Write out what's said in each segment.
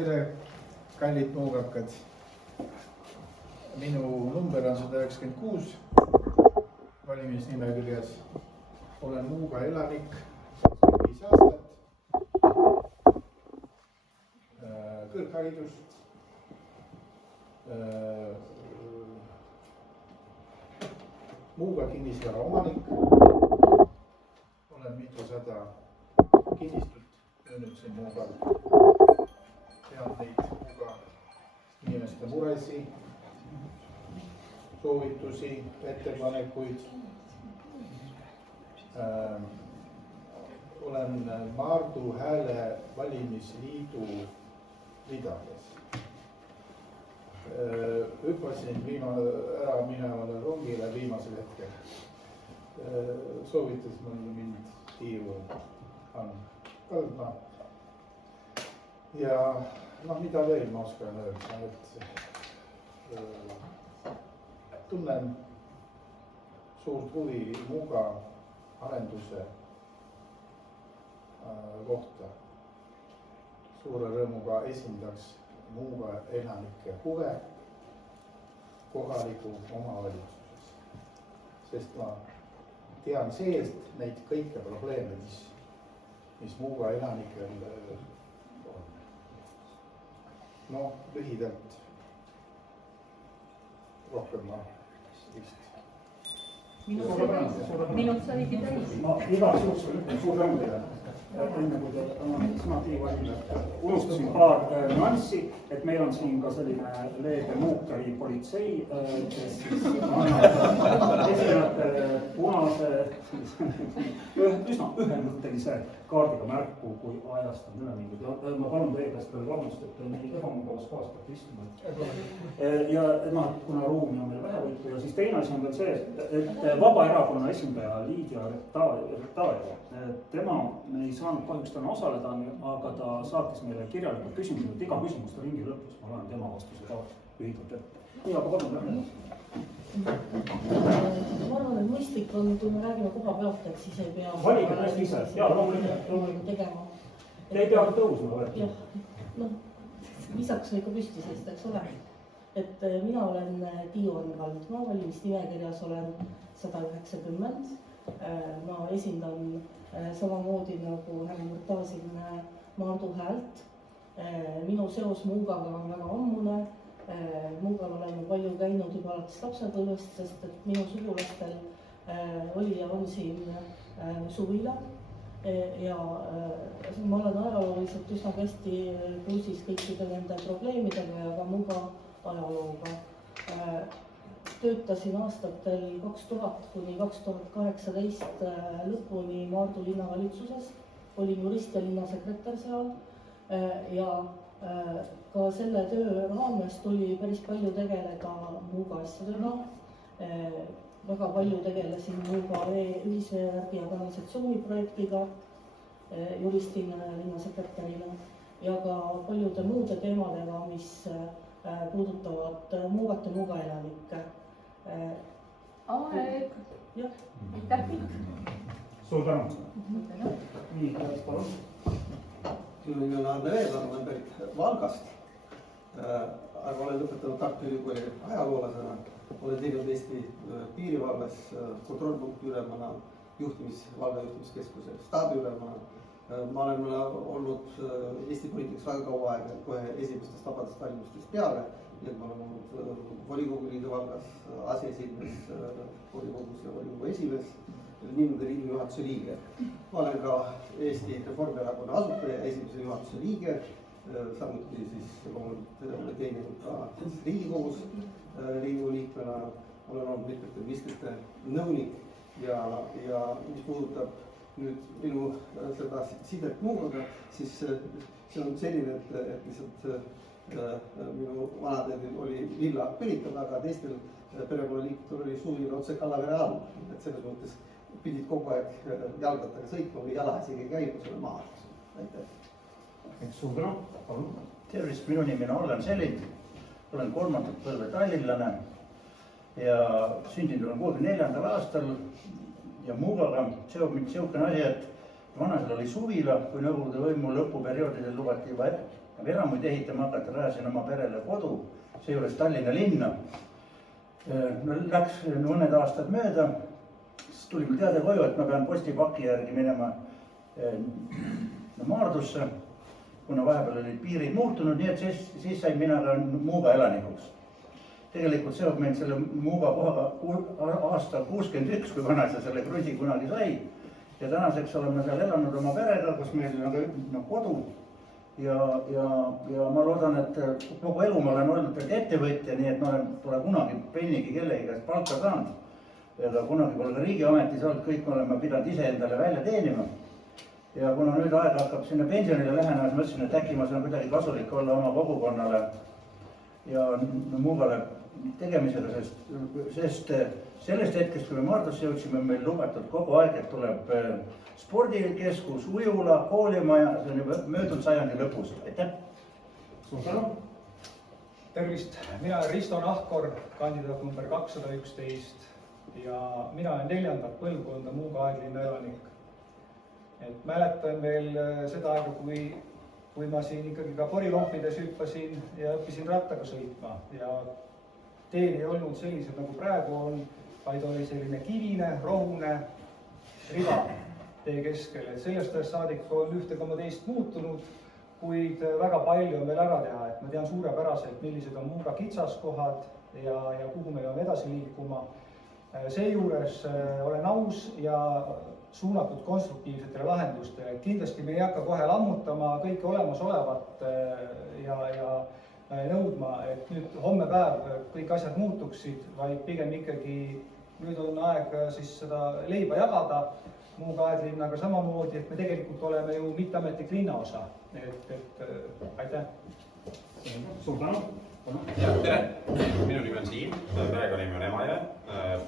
Tere, kallid muugakad. Minu number on 196 valimisnimekirjas. Olen Muuga elanik, 5 aastat. Kõrgharidus. Muuga kinnisvara omanik. Olen mitusada kinnistut müünud siin Muugal. Tean neid Muuga inimeste muresi, soovitusi, ettepanekuid. Olen Maardu Hääle valimisliidu ridades. Hüppasin ära minevale rongile viimasel hetkel. Soovitas mind Tiiu kaldma. Ja mida veel ma oskan öelda, et tunnen suurt huvi Muuga arenduse kohta. Suure rõõmuga esindaks Muuga elanike huve kohaliku omavalitsuses, sest ma tean seest neid kõike probleeme, mis Muuga elanikel on. No, lühidalt rohkem ma vist. Minut saigi täis. Ma igaks juhuks ütlen suur tänu teile. Enne kui te sõna Tiiu unustasin paar nüanssi, et meil on siin ka selline leebe Muukari politsei, kes siis esinejate punase üsna ühemõttelise kaardiga märku, kui ajast on üle mingid. Ma palun teie käest veel vabandust, et nii ebamugavas kohas peate istuma. Ja kuna ruumi on meil vähevõitu ja siis teine asi on veel see, et Vabaerakonna esindaja Liidia Retaeva, tema ei saanud kahjuks täna osaleda, aga ta saatis meile kirjalikult küsimused, et iga küsimuste ringi lõpus ma loen tema vastuse ka lühidalt ette. Nii, aga palun lähme. Ma arvan, et mõistlik on, kui me räägime koha pealt, et siis ei pea... Valige tõesti ise, jaa, loomulikult tegema. Te ei pea tõusma võtta. Jah, lisaks on ikka püsti seest, eks ole. Et mina olen Tiiu Anvald, ma valimisnimekirjas olen 190. Ma esindan samamoodi nagu härra Murtasin Maardu Häält. Minu seos Muugaga on väga ammune. Muugal olen palju käinud juba alates lapsepõlvest, sest et minu sugulastel oli ja on siin suvila. Ja ma olen ajalooliselt üsna hästi kursis kõikide nende probleemidega ja ka Muuga ajalooga. Töötasin aastatel 2000 kuni 2018 lõpuni Maardu linnavalitsuses, olin jurist ja linnasekretär seal ja ka selle töö raames tuli päris palju tegeleda Muuga asjadega. Väga palju tegelesin Muuga ühisveevärgi ja kanalisatsiooniprojektiga juristina ja linnasekretärina ja ka paljude muude teemadega, mis puudutavad Muugat ja Muuga elanikke. Aeg! Jah. Aitäh! Suur tänu! Nii, palun. Minu nimi on Arne Veelar, olen pärit Valgast, aga olen lõpetanud Tartu Ülikooli ajaloolasena. Olen teinud Eesti piirivalves kontrollpunkti ülemana, Valga juhtimiskeskuse staabiülemana. Ma olen olnud Eesti poliitikas väga kaua aega, kohe esimestest vabadest valimistest peale. Nii et ma olen olnud volikogu liidu Valgas aseesimees volikogus ja volikogu esimees, linnade liidu juhatuse liige. Ma olen ka Eesti Reformierakonna asutaja ja esimese juhatuse liige, samuti siis olen teeninud ka Riigikogus Riigikogu liikmena, olen olnud mitmete ministrite nõunik ja mis puudutab nüüd minu seda sidet Muugaga, siis see on selline, et lihtsalt minu vanatädil oli villa Püritada, aga teistel perekonnaliikmetel oli suvil otse Kallavere all, et selles mõttes pidid kogu aeg jalgrattaga sõitma või jala isegi käima selle maa. Aitäh! Suur tänu, palun. Tervist, minu nimi on Allan Selin, olen 3. põlve tallinlane ja sündinud olen 64. aastal ja Muugaga seob mind niisugune asi, et vanasel oli suvila, kui Nõukogude võimu lõpuperioodidel lubati juba eramuid ehitama hakata, rajasin oma perele kodu, seejuures Tallinna linna. Läks mõned aastad mööda, siis tuli mul teade koju, et ma pean postipaki järgi minema Maardusse, kuna vahepeal olid piirid muutunud, nii et siis sain mina ka Muuga elanikuks. Tegelikult seob meid selle Muuga kohaga aasta 61, kui vanaisa selle krunsi kunagi sai. Ja tänaseks oleme seal elanud oma perega, kus meil on kodu. Ja ma loodan, et kogu elu ma olen olnud ettevõtja, nii et ma pole kunagi pennigi kellegi käest palka saanud. Ja kunagi pole ka riigiametis olnud, kõik oleme pidanud ise endale välja teenima. Ja kuna nüüd aeg hakkab sinna pensionile lähenemas, mõtlesin, et äkki ma saan kuidagi kasulik olla oma kogukonnale ja Muugale tegemisega, sest sellest hetkest, kui me Maardusse jõudsime, meil lubatud kogu aeg, et tuleb spordikeskus, ujula, koolimaja, see on juba möödunud sajandi lõpus. Aitäh! Suur tänu! Tervist! Mina olen Risto Nahkor, kandidaat number 211 ja mina olen 4. põlvkonda Muuga aeglinna elanik. Et mäletan veel seda aega, kui ma siin ikkagi ka porilompides hüppasin ja õppisin rattaga sõitma ja teen ei olnud sellised nagu praegu on, vaid oli selline kivine, rohune riba tee keskel. Sellest saadik on ühte koma teist muutunud, kuid väga palju on veel ära teha. Et ma tean suurepäraselt, millised on Muuga kitsaskohad ja kuhu me peame edasi liikuma. Seejuures olen aus ja suunatud konstruktiivsetele lahendustele. Kindlasti me ei hakka kohe lammutama kõike olemasolevat ja nõudma, et nüüd homme päev kõik asjad muutuksid, vaid pigem ikkagi nüüd on aeg siis seda leiba jagada Muuga aeglinnaga samamoodi, et me tegelikult oleme ju mitteametlik linnaosa. Aitäh! Suur tänu! Ja, tere! Minu nimi on Siim, perekonnimi on Emajõe,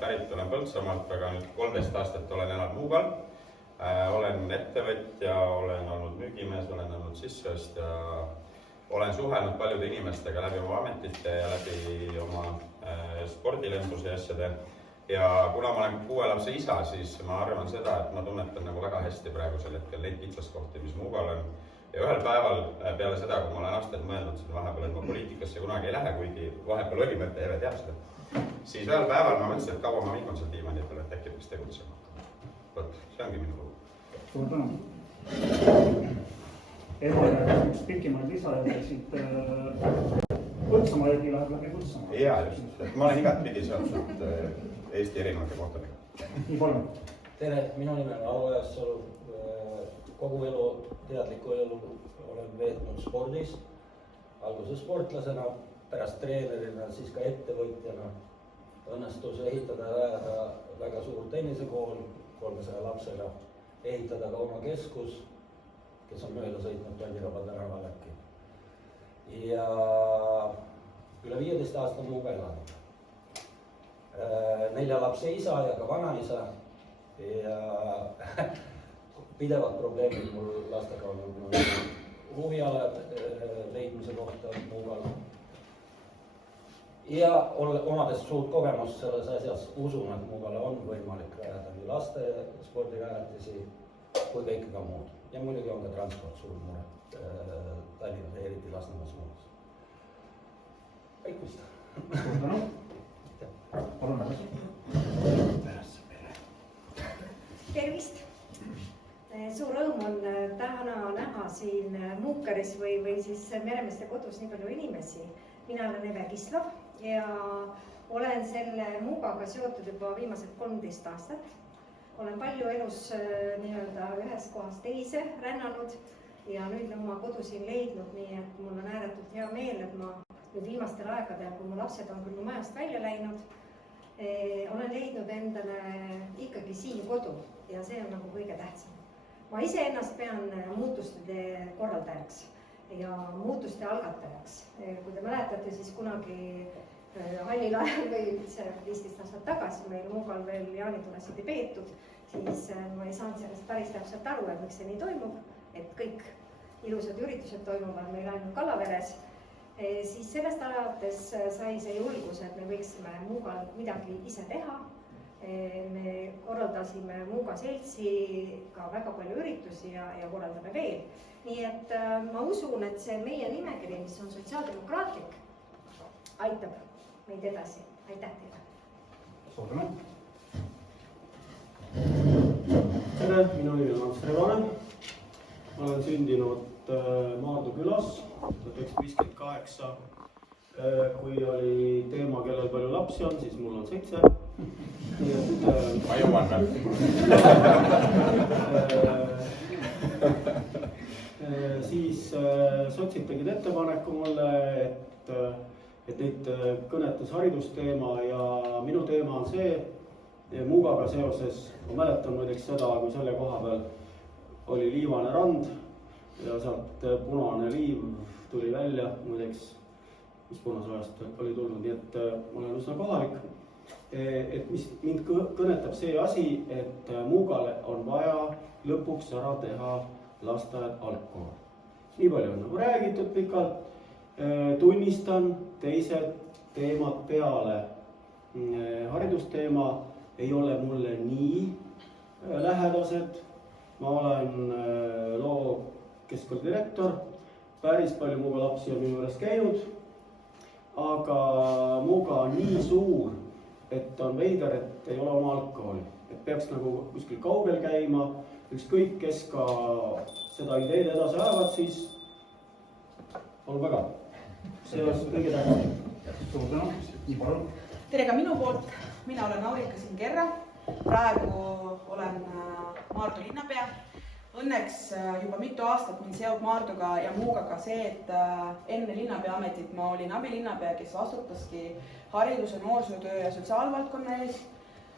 pärit olen Põltsamaalt, aga nüüd 13 aastat olen elanud Muugal. Olen ettevõtja, olen olnud müügimees, olen olnud sisseostja, olen suhelnud paljude inimestega läbi oma ametite ja läbi oma spordilembuse ja asjade. Ja kuna ma olen 6 lapse isa, siis ma arvan seda, et ma tunnetan nagu väga hästi praegusel hetkel neid kitsaskohti, mis Muugal on. Ja ühel päeval peale seda, kui ma olen aastaid mõeldud siin vahepeal, et ma poliitikasse kunagi ei lähe, kuigi vahepeal oli mõte, Eve teab seda, siis ühel päeval ma mõtlesin, et kaua ma viikon seal diimani peale, et äkki peaks tegutsema. Võt, see ongi minu lugu. Suur tänu! Enne üks pikimaid lisajaid siit Põltsamaa järgi läheb läbi Põltsamaa. Jaa, just. Ma olen igatpidi seotud Eesti erinevate kohtadega. Nii palun. Tere, minu nimi on Alo Ojasalu. Kogu elu, teadliku elu olen veetnud spordis. Alguses sportlasena, pärast treenerina, siis ka ettevõtjana. Õnnestus ehitada rajada väga suur tennisekool 300 lapsega. Ehitada ka oma keskus, kes on mööda sõitnud Tondikaba tänaval äkki. Ja üle 15 aasta Muuga elanud. 4 lapse isa ja ka vanaisa. Ja pidevad probleemid mul lastega olnud huvialad leidmise kohta Muugal. Ja omades suurt kogemust selles asjas usun, et Muugale on võimalik rajada nii laste spordirajatisi kui kõike ka muud. Ja muidugi on ka transport suur mure Tallinnas, eriti Lasnamäes muudes. Kõik vist. Suur tänu! Palun edasi. Tervist! Suur rõõm on täna näha siin Muukeris või siis Meremeeste kodus nii palju inimesi. Mina olen Eve Kislov ja olen selle Muugaga seotud juba viimased 13 aastat. Olen palju elus nii-öelda ühes kohas teise rännanud ja nüüd oma kodu siin leidnud, nii et mul on ääretult hea meel, et ma nüüd viimastel aegadel, kui mu lapsed on küll majast välja läinud, olen leidnud endale ikkagi siin kodu ja see on nagu kõige tähtsam. Ma ise ennast pean muutuste korraldajaks ja muutuste algatajaks. Kui te mäletate, siis kunagi hallil ajal või 15 aastat tagasi meil Muugal veel jaanitulesid ei peetud, siis ma ei saanud sellest päris täpselt aru, et miks see nii toimub, et kõik ilusad üritused toimuvad meil ainult Kallaveres. Siis sellest alates sai see julgus, et me võiksime Muugal midagi ise teha me korraldasime Muuga seltsiga väga palju üritusi ja korraldame veel. Nii et ma usun, et see meie nimekiri, mis on sotsiaaldemokraatlik, aitab meid edasi. Aitäh teile! Suur tänu! Tere, minu nimi on Ants Rebane. Ma olen sündinud Maardu külas 1958. Kui oli teema, kellel palju lapsi on, siis mul on 7. Ma jõuan veel. Siis sotsid tegid ettepaneku mulle, et neid kõnetas haridusteema ja minu teema on see, Muugaga seoses. Ma mäletan muideks seda, kui selle koha peal oli liivane rand ja sealt punane liiv tuli välja, muideks, mis Punasojast oli tulnud, nii et ma olen üsna kohalik. Et mis mind kõnetab see asi, et Muugale on vaja lõpuks ära teha lasteaed algkool. Nii palju on nagu räägitud pikalt, tunnistan teised teemad peale. Haridusteema ei ole mulle nii lähedased. Ma olen loo keskkooli direktor, päris palju Muuga lapsi on minu juures käinud, aga Muuga on nii suur, et on veider, et ei ole oma algkooli. Et peaks nagu kuskil kaugel käima, ükskõik kes ka seda ideed edasi ajavad, siis on väga. See on kõige tähtsam. Suur tänu! Nii palun! Tere ka minu poolt, mina olen Aurika Singerra, praegu olen Maardu linnapea. Õnneks juba mitu aastat mind seob Maarduga ja Muugaga see, et enne linnapea ametit ma olin abilinnapea, kes vastutaski hariduse, noorsootöö ja sotsiaalvaldkonna ees.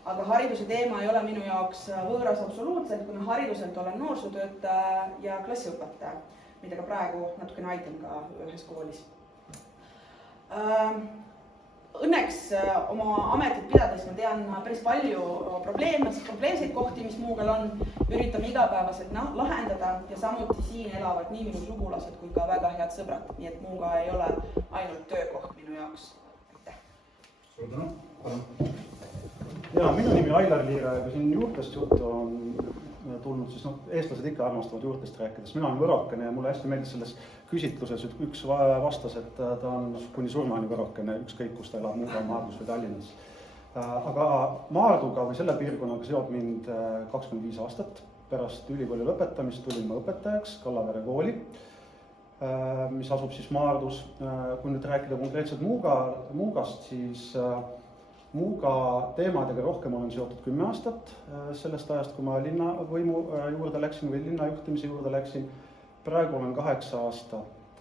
Aga hariduse teema ei ole minu jaoks võõras absoluutselt, kuna hariduselt olen noorsootöötaja ja klassiõpetaja, mida ka praegu natukene aitan ka ühes koolis. Õnneks oma ametit pidades ma tean päris palju probleemseid kohti, mis Muugal on, üritame igapäevaselt lahendada ja samuti siin elavad nii minu sugulased kui ka väga head sõbrad, nii et Muuga ei ole ainult töökoht minu jaoks. Aitäh! Suur tänu! Ja, minu nimi Ailar Liire, kui siin juurtest juttu on tulnud, siis eestlased ikka armastavad juurtest rääkides. Mina olen võrokene ja mulle hästi meeldis selles küsitluses üks vastas, et ta on kuni surmani võrokene, ükskõik kus ta elab, Muuga, Maardus või Tallinnas. Aga Maarduga või selle piirkonnaga seob mind 25 aastat. Pärast ülikooli lõpetamist tulin ma õpetajaks Kallavere kooli, mis asub siis Maardus. Kui nüüd rääkida konkreetselt Muugast, siis Muuga teemadega rohkem olen seotud 10 aastat sellest ajast, kui ma linnavõimu juurde läksin või linnajuhtimise juurde läksin. Praegu olen 8 aastat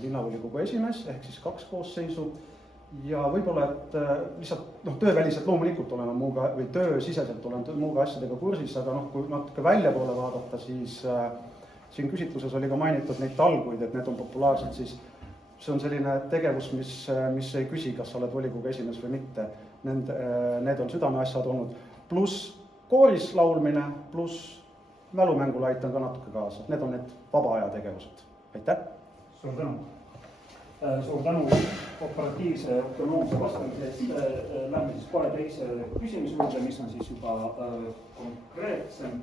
linnavolikogu esimees, ehk siis 2 koosseisu. Ja võib-olla, et lihtsalt tööväliselt loomulikult olen Muuga või töösiseselt olen Muuga asjadega kursis, aga kui natuke välja poole vaadata, siis siin küsitluses oli ka mainitud neid talguid, et need on populaarsed, siis see on selline tegevus, mis ei küsi, kas sa oled volikogu esimees või mitte. Need on südameasjad olnud, pluss kooris laulmine, pluss mälumängule aitan ka natuke kaasa. Need on need vaba aja tegevused. Aitäh! Suur tänu! Suur tänu operatiivse autonoomse vastamise eest. Lähme siis kohe teise küsimuse juurde, mis on siis juba konkreetsem.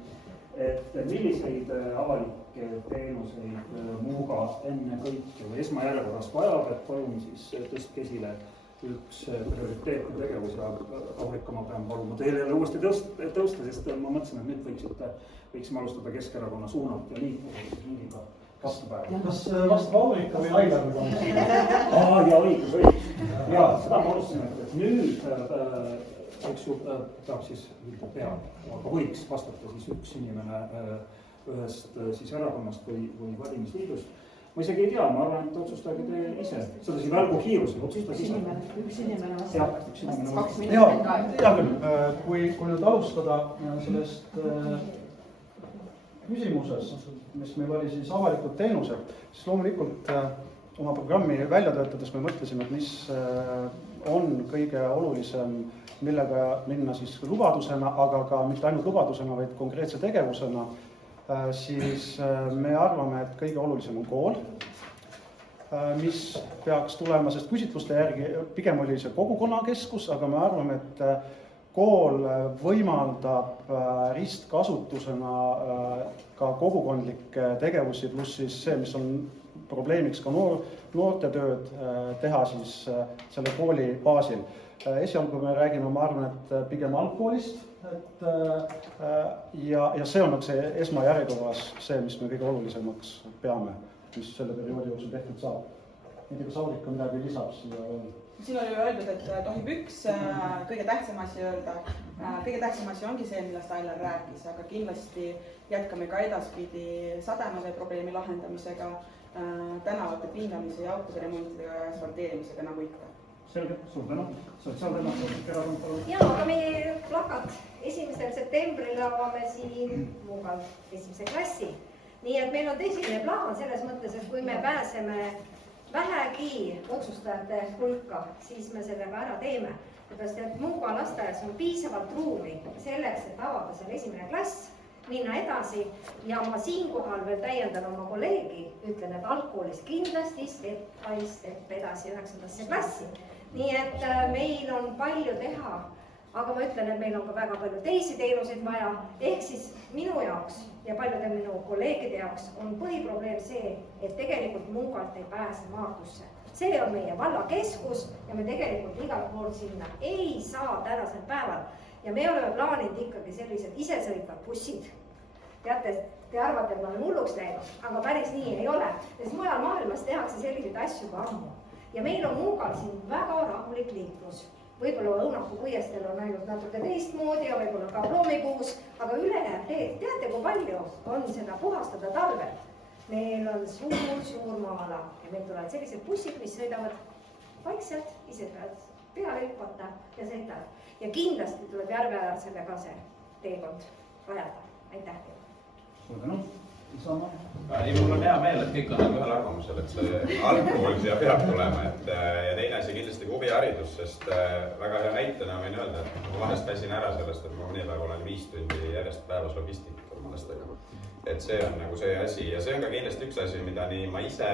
Et milliseid avalikke teenuseid Muuga enne kõike või esmajärjekorras vajab, et toimub siis tõstke esile üks prioriteetne tegevus ja Aurika, ma pean paluma teile jälle uuesti tõusta, sest ma mõtlesin, et nüüd võiksime alustada Keskerakonna suunalt ja liikuda mingiga vastupäeva. Kas vastab Aurika või Ailar? Ja õigus. Ja seda ma alustasin, et nüüd tahab siis aga võiks vastata siis üks inimene ühest siis erakonnast või valimisliidust. Ma isegi ei tea, ma arvan, et otsustage te ise. Seda siin välgu kiirusel otsustage ise. Üks inimene vastab. 2 minutit ka. Hea küll, kui nüüd alustada sellest küsimusest, mis meil oli siis avalikud teenused, siis loomulikult oma programmi välja töötades me mõtlesime, et mis on kõige olulisem, millega minna siis lubadusena, aga ka mitte ainult lubadusena, vaid konkreetse tegevusena, siis me arvame, et kõige olulisem on kool, mis peaks tulema, sest küsitluste järgi pigem oli see kogukonnakeskus, aga me arvame, et kool võimaldab ristkasutusena ka kogukondlikke tegevusi, pluss siis see, mis on probleemiks ka noortetööd teha siis selle kooli baasil. Esialgu me räägime, ma arvan, et pigem algkoolist, ja see on see esmajärjekorras see, mis me kõige olulisemaks peame, mis selle perioodi jooksul tehtud saab. Nii, kas Aurika midagi lisab siia veel? Siin oli öeldud, et tohib üks kõige tähtsam asi öelda. Kõige tähtsam asi ongi see, millest Ailar rääkis, aga kindlasti jätkame ka edaspidi sademade probleemi lahendamisega, tänavate pindamise ja aukude remontidega ja asfalteerimisega nagu ikka. Selge, suur tänu. Sotsiaaldemokraatlik erakond, palun. Jaa, aga meie plakat 1. septembril avame siin Muugal 1. klassi. Nii et meil on tõsine plaan selles mõttes, et kui me pääseme vähegi otsustajate hulka, siis me sellega ära teeme. Sellepärast, et Muuga lasteaias on piisavalt ruumi selleks, et avada seal 1. klass, minna edasi ja ma siinkohal veel täiendan oma kolleegi, ütlen, et algkoolis kindlasti step by step edasi 9. klassi. Nii et meil on palju teha, aga ma ütlen, et meil on ka väga palju teisi teenuseid vaja, ehk siis minu jaoks ja paljude minu kolleegide jaoks on põhiprobleem see, et tegelikult Muugalt ei pääse Maardusse. See on meie vallakeskus ja me tegelikult igalt poolt sinna ei saa tänasel päeval. Ja me oleme plaaninud ikkagi sellised isesõitvad bussid. Teate, te arvate, et ma olen hulluks läinud, aga päris nii ei ole, sest mujal maailmas tehakse selliseid asju ka ammu. Ja meil on Muugal siin väga rahulik liiklus. Võib-olla Õunaku puiesteel on ainult natuke teistmoodi ja võib-olla ka Ploomikuus, aga ülejäänud teed, teate, kui palju on seda puhastada talvel? Meil on suur maa-ala ja meil tulevad sellised bussid, mis sõidavad vaikselt, ise pead peale hüpata ja sõidavad. Ja kindlasti tuleb Järveäärsele ka see teekond rajada. Aitäh! Suur tänu! Mul on hea meel, et kõik on ühel arvamusel, et see algkool siia peab tulema, ja teine asi kindlasti huviharidus, sest väga hea näitena võin öelda, et ma vahest käisin ära sellest, et ma mõni päev olen 5 tundi järjest päevas logistikat oma lastega. Et see on nagu see asi ja see on ka kindlasti üks asi, mida nii ma ise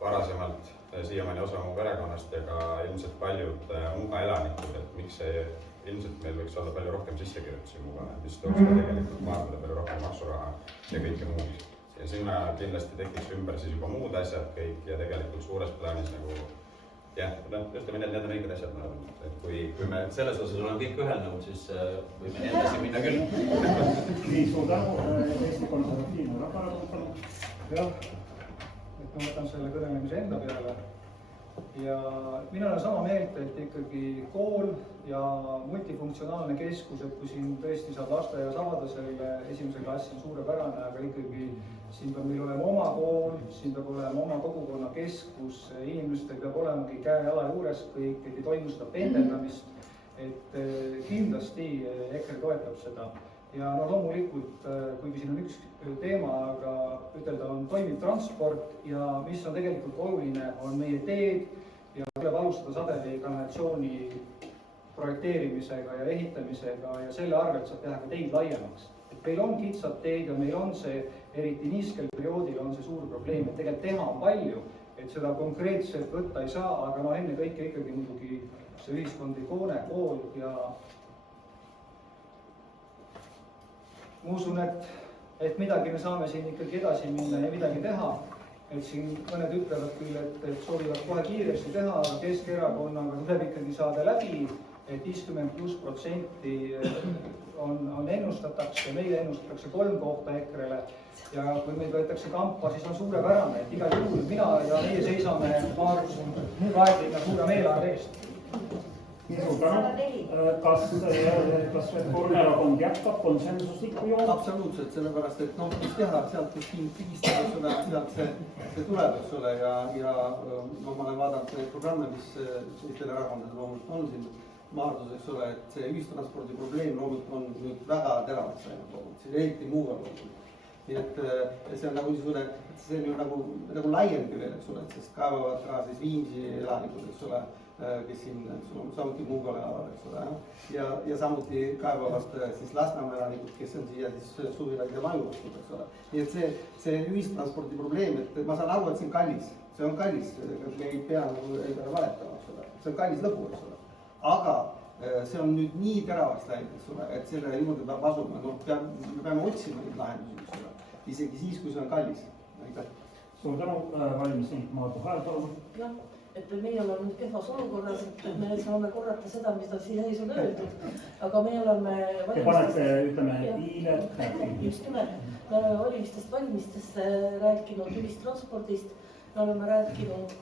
varasemalt siiamaani osa mu perekonnast ja ka ilmselt paljud Muuga elanikud, et miks see ilmselt meil võiks olla palju rohkem sissekirjutusi Muugale, mis tooks ka tegelikult maardule palju rohkem maksuraha ja kõike muud. Ja sinna kindlasti tekiks ümber siis juba muud asjad kõik ja tegelikult suures plaanis nagu jah, ütleme need on õiged asjad, ma arvan, et kui me selles osas oleme kõik ühel nõud, siis võime edasi minna küll. Nii, suur tänu, Eesti Konservatiivne Rahvaerakond. Jah, et ma võtan selle kõnelemise enda peale. Ja mina olen sama meelt, et ikkagi kool ja multifunktsionaalne keskus, et kui siin tõesti saab lasteaias avada selle 1. klassi on suurepärane, aga ikkagi siin peab meil olema oma kool, siin peab olema oma kogukonna keskus, inimestel peab olemagi käe-jala juures kõik, et ei toimu seda pendeldamist, et kindlasti EKRE toetab seda. Ja loomulikult, kuigi siin on üks teema, aga ütelda on toimiv transport ja mis on tegelikult oluline, on meie teed ja tuleb alustada sadeli kanalisatsiooni projekteerimisega ja ehitamisega ja selle arvelt saab teha ka teid laiemaks. Et meil on kitsad teed ja meil on see, eriti niiskel perioodil on see suur probleem, et tegelikult teha on palju, et seda konkreetselt võtta ei saa, aga enne kõike ikkagi muidugi see ühiskondlik hoone, kool ja ma usun, et midagi me saame siin ikkagi edasi minna ja midagi teha. Et siin mõned ütlevad küll, et soovivad kohe kiiresti teha, aga Keskerakonnaga tuleb ikkagi saada läbi, et 50+ % on ennustatakse, meile ennustatakse 3 kohta EKRE-le ja kui meid võetakse kampa, siis on suurepärane, et igal juhul mina ja meie seisame Muuga aeglinna suure meelearve eest. Suur tänu. Kas Reformierakond jätkab konsensuslikku joon? Absoluutselt, sellepärast, et mis teha, sealt kus siin pigistada, sealt see tuleb, eks ole, ja ma olen vaadanud neid programme, mis teistel erakondadel loomulikult on siin Maardus, eks ole, et see ühistranspordi probleem loomulikult on nüüd väga teravaks läinud, siis eriti Muuga loomulikult. Nii et see on nagu niisugune, see on ju nagu laiemgi veel, eks ole, sest kaevavad ka siis Viimsi elanikud, eks ole, kes siin samuti Muugale elavad, eks ole, ja samuti kaevavad siis Lasnamäe elanikud, kes on siia siis suvilaid ja maju võtnud, eks ole. Nii et see ühistranspordi probleem, et ma saan aru, et see on kallis, me ei pea valetama, eks ole, see on kallis lõbu, eks ole. Aga see on nüüd nii teravaks läinud, eks ole, et selle juurde peab asuma, noh, me peame otsima neid lahendusi, eks ole, isegi siis, kui see on kallis. Aitäh. Suur tänu, valimisliit Maardu Hääl, palun. jah, et meie oleme nüüd kehvas olukorras, et me saame korrata seda, mida siin ees on öeldud, aga me oleme Te panete, ütleme, hiile. Just nimelt, me oleme valimistest rääkinud ühistranspordist, me oleme rääkinud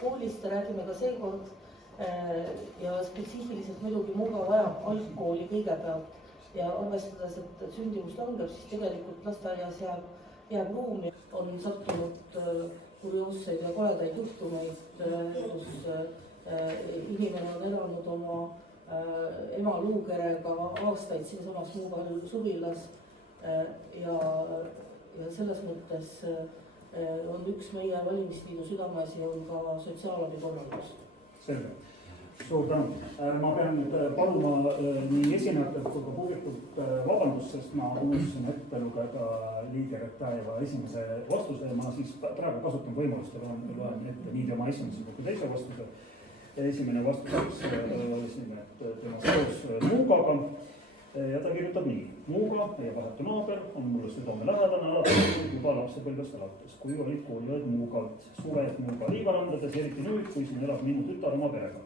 koolist ja räägime ka seekord ja spetsiifiliselt muidugi Muuga vajab algkooli kõigepealt ja arvestades, et sündimus langeb, siis tegelikult lasteaias jääb ruumi, on sattunud kurioosseid ja koledaid juhtumeid, kus inimene on elanud oma ema luukerega aastaid siinsamas Muuga suvilas ja selles mõttes on üks meie valimisliidu südameasi on ka sotsiaalabi korraldus. Selge. Suur tänu. Ma pean nüüd paluma nii esinejatelt kui ka publikult vabandust, sest ma unustasin ette lugeda Liidia Retajeva esimese vastuse. Ma siis praegu kasutan võimalust ja loen ette nii tema esimese kui teise vastuse. Esimene vastus oli siin, et tema seos Muugaga ja ta kirjutab nii. Muuga, meie vahetu naaber, on mulle südamelähedane alates juba lapsepõlvest alates, kui olid kooliaed Muugalt, suved Muuga liivarandades, eriti nüüd, kui siin elab minu tütar oma perega.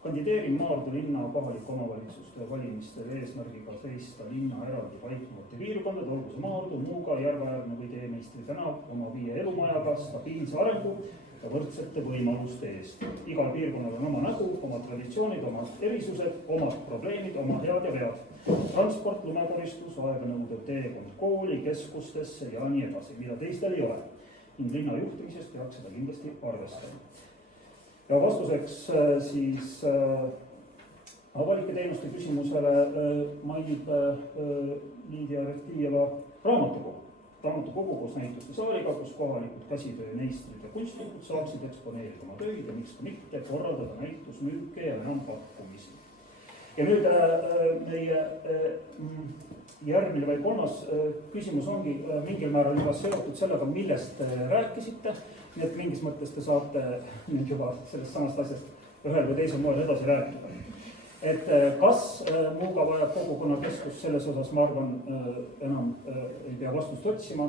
Kandideerin Maardu linna kohalike omavalitsuste valimistel eesmärgiga seista linna eraldi paiknevate piirkondade, olgu see Maardu, Muuga, Järveäärne või Teemeistri tänav oma 5 elumajaga stabiilse arengu ja võrdsete võimaluste eest. Igal piirkonnal on oma nägu, oma traditsioonid, oma erisused, omad probleemid, oma head ja vead. Transport, lumekoristus, aeganõudev teekond kooli, keskustesse ja nii edasi, mida teistel ei ole. Ning linna juhtimisest peaks seda kindlasti arvestama. Ja vastuseks siis avalike teenuste küsimusele mainib Liidia Retajeva raamatukogu. Raamatukogu koos näituste saaliga, kus kohalikud käsitöömeistrid ja kunstnikud saaksid eksponeerida oma töid ja miks ka mitte korraldada näitusmüüke ja enampakkumisi. Ja nüüd meie järgmine või kolmas küsimus ongi mingil määral juba seotud sellega, millest rääkisite. Nii et mingis mõttes te saate nüüd juba sellest samast asjast ühel või teisel moel edasi rääkida. Et kas Muuga vajab kogukonnakeskus, selles osas ma arvan enam ei pea vastust otsima,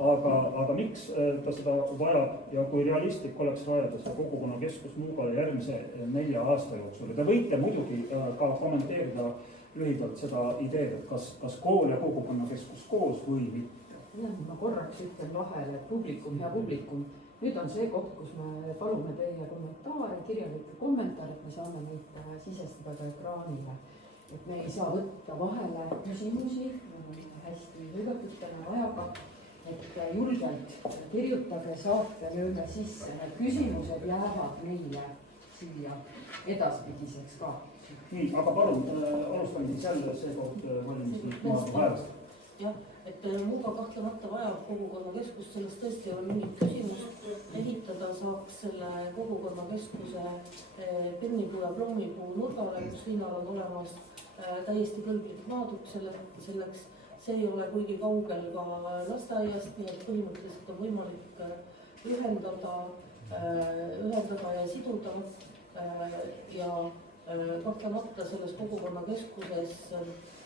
aga miks ta seda vajab ja kui realistlik oleks rajada seda kogukonnakeskus Muugale järgmise 4 aasta jooksul. Te võite muidugi ka kommenteerida lühidalt seda ideed, et kas kool ja kogukonnakeskus koos või mitte. Ma korraks ütlen vahele, et publikum, hea publikum, nüüd on see koht, kus me palume teie kommentaare, kirjalikke kommentaare, et me saame neid sisestada ka ekraanile. Et me ei saa võtta vahele küsimusi, hästi hõigatud täna ajaga, et julgelt kirjutage, saate, lööme sisse. Need küsimused jäävad meile siia edaspidiseks ka. Nii, aga palun, alustame siis jälle seekord valimisliit Maardu Häälest. Jah, et Muuga kahtlemata vajab kogukonnakeskust, sellest tõesti ei ole mingit küsimust. Ehitada saaks selle kogukonnakeskuse Pirnipuu ja Plommipuu nurgale, kus linnal on olemas täiesti kõlblik maaduk selleks. See ei ole kuigi kaugel ka lasteaiast, nii et põhimõtteliselt on võimalik ühendada ja siduda ja kahtlemata selles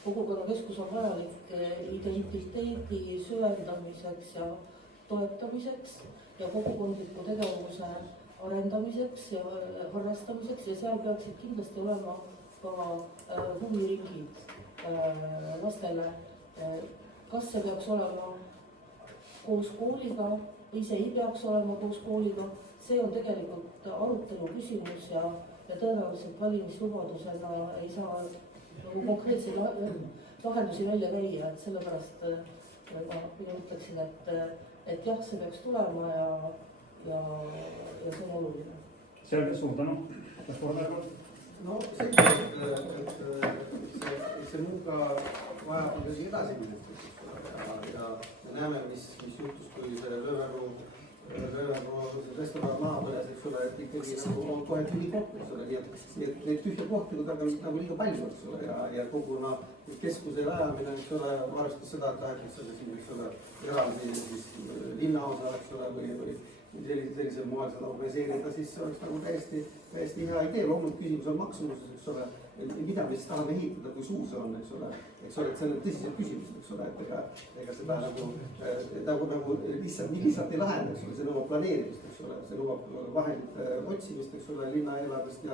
kogukonnakeskus on vajalik identiteedi süvendamiseks ja toetamiseks ja kogukondliku tegevuse arendamiseks ja harrastamiseks ja seal peaksid kindlasti olema ka huviringid lastele. Kas see peaks olema koos kooliga või see ei peaks olema koos kooliga, see on tegelikult arutelu küsimus ja tõenäoliselt valimislubadusena ei saa nagu konkreetseid lahendusi välja käia, et sellepärast ma ütleksin, et jah, see peaks tulema ja see on oluline. Selge, suur tänu. Kas korda? No selge, et see Muuga vajab midagi edasi minna ja me näeme, mis juhtus, kui see Lööveruu restoran maha põles, eks ole, et ikkagi on kohe tuli kokku, eks ole, nii et neid tühja kohti nagu liiga palju, eks ole, ja koguna keskuse rajamine, eks ole, arvestades seda, et tahetakse siin, eks ole, eraldi siis linnaosa, eks ole, või sellisel moel seda organiseerida, siis see oleks nagu täiesti hea idee. Loomulikult küsimus on maksumuses, eks ole, mida me siis tahame ehitada, kui suur see on, eks ole, et see on tõsised küsimused, eks ole, et ega seda nagu lihtsalt nii lihtsalt ei lahenda, eks ole, see nõuab planeerimist, eks ole, see nõuab vahendite otsimist, eks ole, linna eelarvest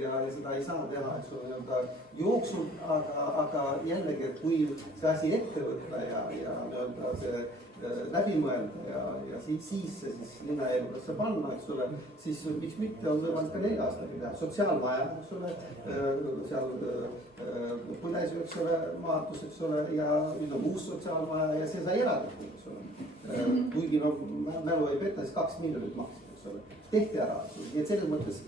ja seda ei saa teha, eks ole, nii-öelda jooksul, aga jällegi, et kui see asi ette võtta ja nii-öelda see läbi mõelda ja siis see linna eelarvesse panna, eks ole, siis miks mitte on võimalik ka 4 aastaga teha. Sotsiaalmaja, eks ole, seal Põlesjõe, eks ole, Maardus, eks ole, ja nüüd on uus sotsiaalmaja ja see sai eraldatud, eks ole. Kuigi mälu ei peta, siis 2 miljonit maksid, eks ole, tehti ära, nii et selles mõttes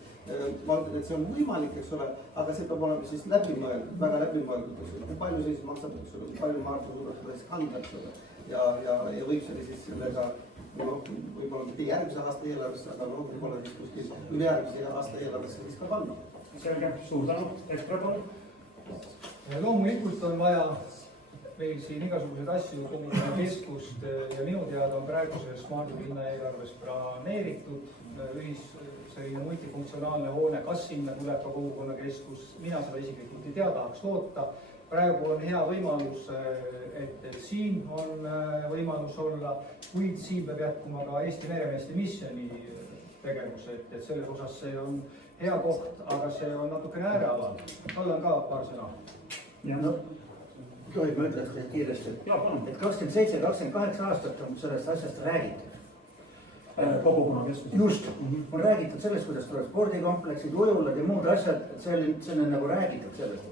ma ütlen, et see on võimalik, eks ole, aga see peab olema siis läbimõeldud, väga läbimõeldud, eks ole, kui palju see siis maksab, eks ole, kui palju Maardus suudab seda siis kanda, eks ole. Ja võib selle siis sellega, võib-olla mitte järgmise aasta eelarvesse, aga võib-olla siis kuskil ülejärgmise aasta eelarvesse siis ka panna. Selge, suur tänu, EKRE palun. Loomulikult on vaja meil siin igasuguseid asju, kogukonna keskust ja minu teada on praeguses Maardu linna eelarves planeeritud selline multifunktsionaalne hoone, kas sinna tuleb ka kogukonna keskus, mina seda isiklikult ei tea, tahaks loota. Praegu on hea võimalus, et siin on võimalus olla, kuid siin peab jätkuma ka Eesti Meremeeste Missioni tegevus, et selles osas see on hea koht, aga see on natukene äärealal. Kallan ka paar sõna. Ja tohib ma ütleks teile kiiresti, et 27-28 aastat on sellest asjast räägitud. Kogukonna keskus. Just, on räägitud sellest, kuidas tuleb spordikompleksid, ujulad ja muud asjad, see on nagu räägitud sellest.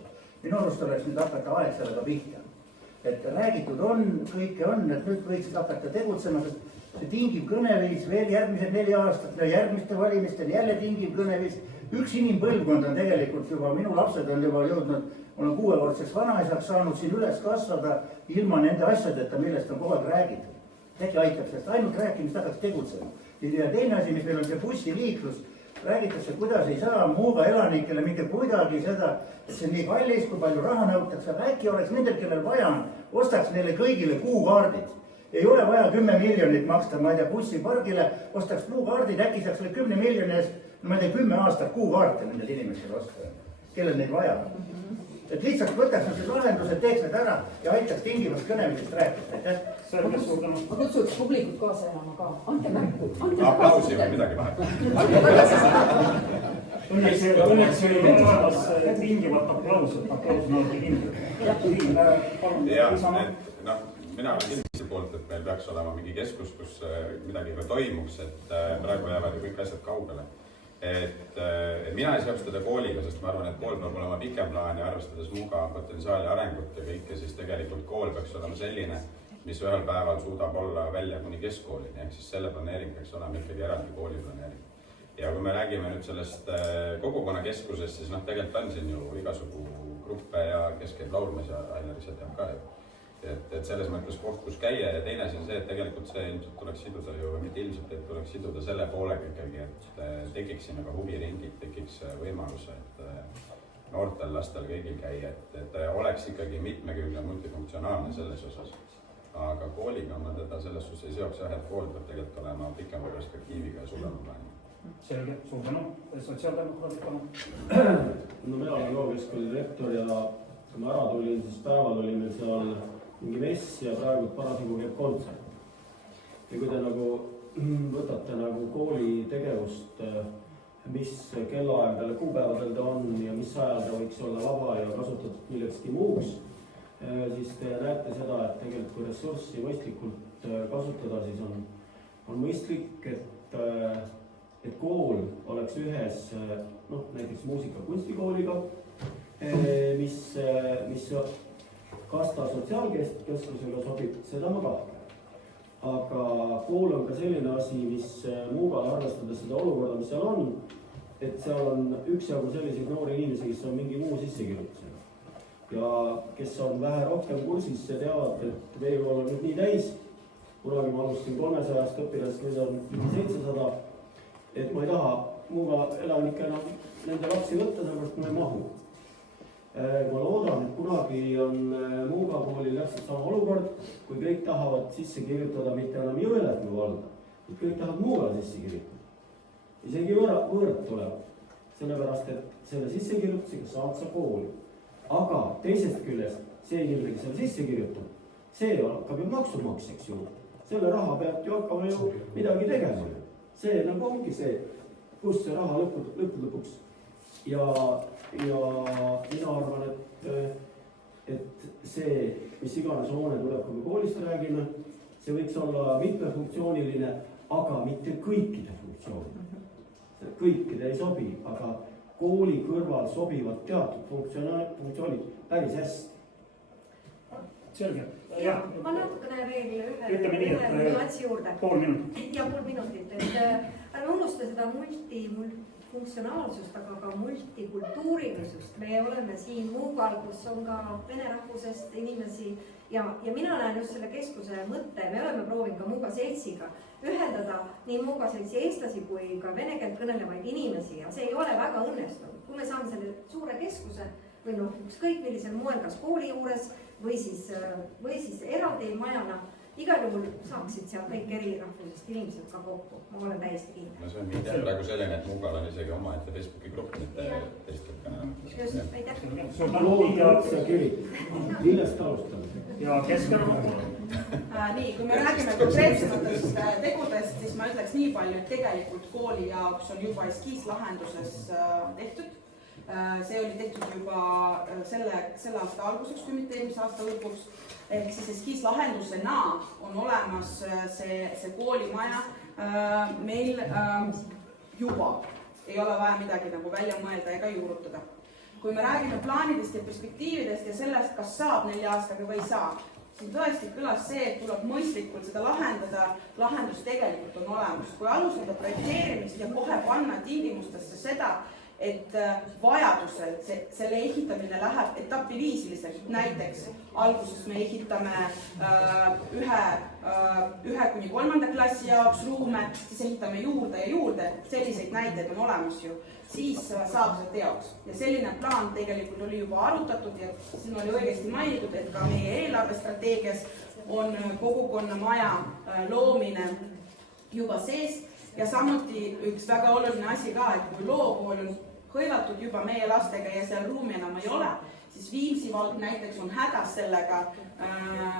Minu arust oleks nüüd hakata aeg sellega pihta. Et räägitud on, kõike on, et nüüd võiksid hakata tegutsema, sest see tingib kõneviis veel järgmised 4 aastat ja järgmiste valimistel jälle tingib kõneviis. Üks inimpõlvkond on tegelikult juba, minu lapsed on juba jõudnud, olen 6-kordseks vanaisaks saanud siin üles kasvada ilma nende asjadeta, millest on kogu aeg räägitud. Äkki aitab sellest ainult rääkimist hakata tegutsema. Ja teine asi, mis meil on see bussiliiklus, räägitakse, kuidas ei saa Muuga elanikele mitte kuidagi seda, et see on nii kallis, kui palju raha nõutakse, aga äkki oleks nendel, kellel vaja on, ostaks neile kõigile kuukaardid. Ei ole vaja 10 miljonit maksta, ma ei tea, bussipargile, ostaks kuukaardid, äkki saaks selle 10 miljoni eest, ma ei tea, 10 aastat kuukaarte nendel inimestel osta, kellel neid vaja. Et lihtsalt võtaks need lahendused, teeks need ära ja aitaks tingimast kõnemisest rääkida, aitäh. Ma kutsuks publikut kaasa elama ka, andke märku. Aplausi või midagi vahe. Õnneks oli olemas tingivat aplaus, et aplaus nõuti kindlasti. Ja, mina olen kindlasti poolt, et meil peaks olema mingi keskus, kus midagi ka toimuks, et praegu jäävad ju kõik asjad kaugele. Et mina ei seoks teda kooliga, sest ma arvan, et kool peab olema pikem plaan ja arvestades Muuga potentsiaali arengut ja kõike, siis tegelikult kool peaks olema selline, mis ühel päeval suudab olla välja kuni keskkoolini, ehk siis selle planeering peaks olema ikkagi eraldi kooli planeering. Ja kui me räägime nüüd sellest kogukonnakeskusest, siis tegelikult on siin ju igasugu gruppe ja kes käib laulmas ja Ailar ise teab ka. Et selles mõttes koht, kus käia ja teine on see, et tegelikult see ilmselt tuleks siduda ju, mitte ilmselt, et tuleks siduda selle poolega ikkagi, et tekiks siin aga huviringid, tekiks võimalus, et noortel, lastel kõigil käia, et oleks ikkagi mitmekülgne multifunktsionaalne selles osas. Aga kooliga ma teda selles suhtes ei seoks jah, et kool peab tegelikult olema pikema perspektiiviga ja suurema plaani. Selge, suur tänu. Sotsiaaldemokraadid palun. No mina olen loogiskooli rektor ja kui ma ära tulin, siis päeval oli meil seal mingi mess ja praegu parasjagu käib kontsert. Ja kui te nagu võtate nagu kooli tegevust, mis kellaaegadel ja kuupäevadel ta on ja mis ajal ta võiks olla vaba ja kasutatud millekski muuks, siis te näete seda, et tegelikult kui ressurssi mõistlikult kasutada, siis on mõistlik, et kool oleks ühes näiteks muusika- kunstikooliga, mis kas ta sotsiaalkeskusega sobib, seda ma kahtlen. Aga kool on ka selline asi, mis Muugal arvestades seda olukorda, mis seal on, et seal on üksjagu selliseid noori inimesi, kes on mingi muu sissekirjutusega. Ja kes on vähe rohkem kursis ja teavad, et veekool on nüüd nii täis, kunagi ma alustasin 300 õpilast, nüüd on 700, et ma ei taha Muuga elanikena nende lapsi võtta, sellepärast ma ei mahu. Ma loodan, et kunagi on Muuga koolil täpselt sama olukord, kui kõik tahavad sisse kirjutada mitte enam Jõelähtme valda, et kõik tahavad Muugale sisse kirjutada. Isegi võõrad tulevad. sellepärast et selle sissekirjutusega saad sa kooli. Aga teisest küljest see inimene, kes selle sisse kirjutab, see hakkab ju maksumaksjaks ju. Selle raha peab ju hakkama ju midagi tegema. See nagu ongi see, kus see raha lõppude lõpuks. Ja mina arvan, et see, mis iganes hoone tuleb, kui me koolist räägime, see võiks olla mitmefunktsiooniline, aga mitte kõikide funktsioonid. Kõikide ei sobi, aga kooli kõrval sobivad teatud funktsioonid päris hästi. Selge. Ma natukene veel Ütleme nii, ühe nüansi juurde. Pool minutit. Ja pool minutit, et ärme unusta seda multifunktsionaalsust, aga ka multikultuurilisust. Me oleme siin Muugal, kus on ka vene rahvusest inimesi ja mina näen just selle keskuse mõtte, me oleme proovinud ka Muuga seltsiga ühendada nii Muuga seltsi eestlasi kui ka vene keelt kõnelevaid inimesi ja see ei ole väga õnnestunud. Kui me saame selle suure keskuse või ükskõik millisel moel, kas kooli juures või siis eraldi majana, igal juhul saaksid seal kõik eri rahvusest inimesed ka kokku. Ma olen täiesti kindel. No see on viide praegu selline, et Muugal on isegi oma ette Facebooki grupp, mitte teistel kanalil. Just, aitäh. Suur tänu ja kirik. Millest alustame? Ja Keskerakond. Nii, kui me räägime konkreetsematest tegudest, siis ma ütleks nii palju, et tegelikult kooli jaoks on juba eskiislahenduses tehtud. See oli tehtud juba selle aasta alguseks, kui mitte eelmise aasta lõpuks. Ehk siis eskiislahendusena on olemas see koolimaja meil juba. Ei ole vaja midagi nagu välja mõelda ega juurutada. Kui me räägime plaanidest ja perspektiividest ja sellest, kas saab 4 aastaga või ei saa, siis tõesti kõlas see, et tuleb mõistlikult seda lahendada, lahendus tegelikult on olemas. Kui alustada projekteerimist ja kohe panna tingimustesse seda, et vajadusel selle ehitamine läheb etapiviisiliselt. Näiteks alguses me ehitame 1-3. klassi jaoks ruume, siis ehitame juurde ja juurde, selliseid näiteid on olemas ju, siis saab see teoks. Ja selline plaan tegelikult oli juba arutatud ja siin oli õigesti mainitud, et ka meie eelarvestrateegias on kogukonnamaja loomine juba sees. Ja samuti üks väga oluline asi ka, et kui lookool on hõivatud juba meie lastega ja seal ruumi enam ei ole, siis Viimsi vald näiteks on hädas sellega,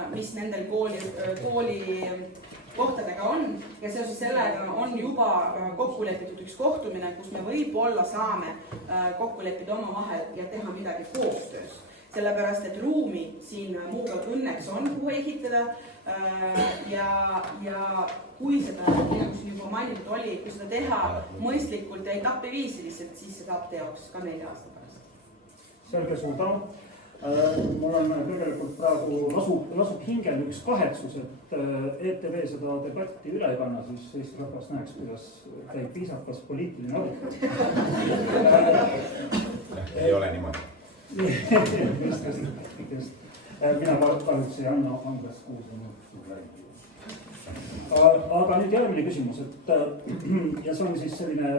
mis nendel kooli kohtadega on. Ja seoses sellega on juba kokku lepitud üks kohtumine, kus me võib-olla saame kokku leppida omavahel ja teha midagi koostöös. Sellepärast, et ruumi siin Muugal õnneks on, kuhu ehitada ja kui seda, nagu siin juba mainitud oli, kui seda teha mõistlikult ja etapiviisiliselt, siis see saab teoks ka 4 aasta pärast. Selge, suur tänu. Mul on tegelikult praegu lasub hingel üks kahetsus, et ETV seda debatti üle ei kanna, siis Eesti rahvas näeks, kuidas käib viisakas poliitiline arutelu. Ei ole niimoodi. Mina kahjuks ei anna Andres Kuusma. Aga nüüd järgmine küsimus, ja see on siis selline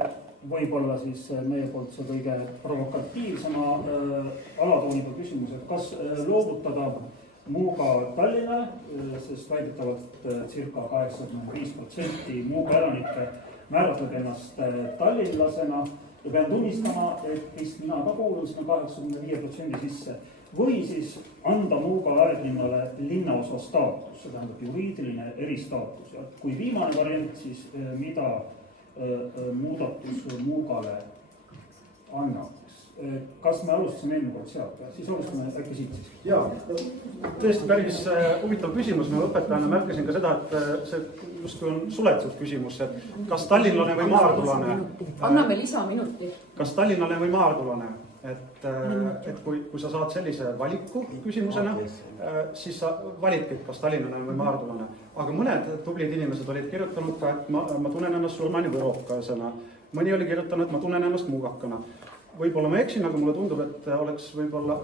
võib-olla siis meie poolt see kõige provokatiivsema alatooniga küsimus, et kas loovutada Muuga Tallinna, sest väidetavalt circa 85% Muuga elanikke määratleb ennast tallinlasena ja pean tunnistama, et vist mina ka kuulun sinna 85% sisse. Või siis anda Muuga äärdlinnale linnaosa staatus, see tähendab juriidiline eristaatus. Ja kui viimane variant, siis mida muudatus Muugale annab? Kas me alustasime enne kord sealt? Siis alustame äkki siit siis. Jaa, tõesti päris huvitav küsimus. Ma õpetajana märkasin ka seda, et see justkui on suletud küsimus, et kas tallinlane või maardulane. Anname lisaminuti. Kas tallinlane või maardulane? Et kui sa saad sellise valiku küsimusena, siis sa validki, kas tallinlane või maardulane. Aga mõned tublid inimesed olid kirjutanud ka, et ma tunnen ennast surmani võrokasena. Mõni oli kirjutanud, et ma tunnen ennast muugakana. Võib-olla ma eksin, aga mulle tundub, et oleks võib-olla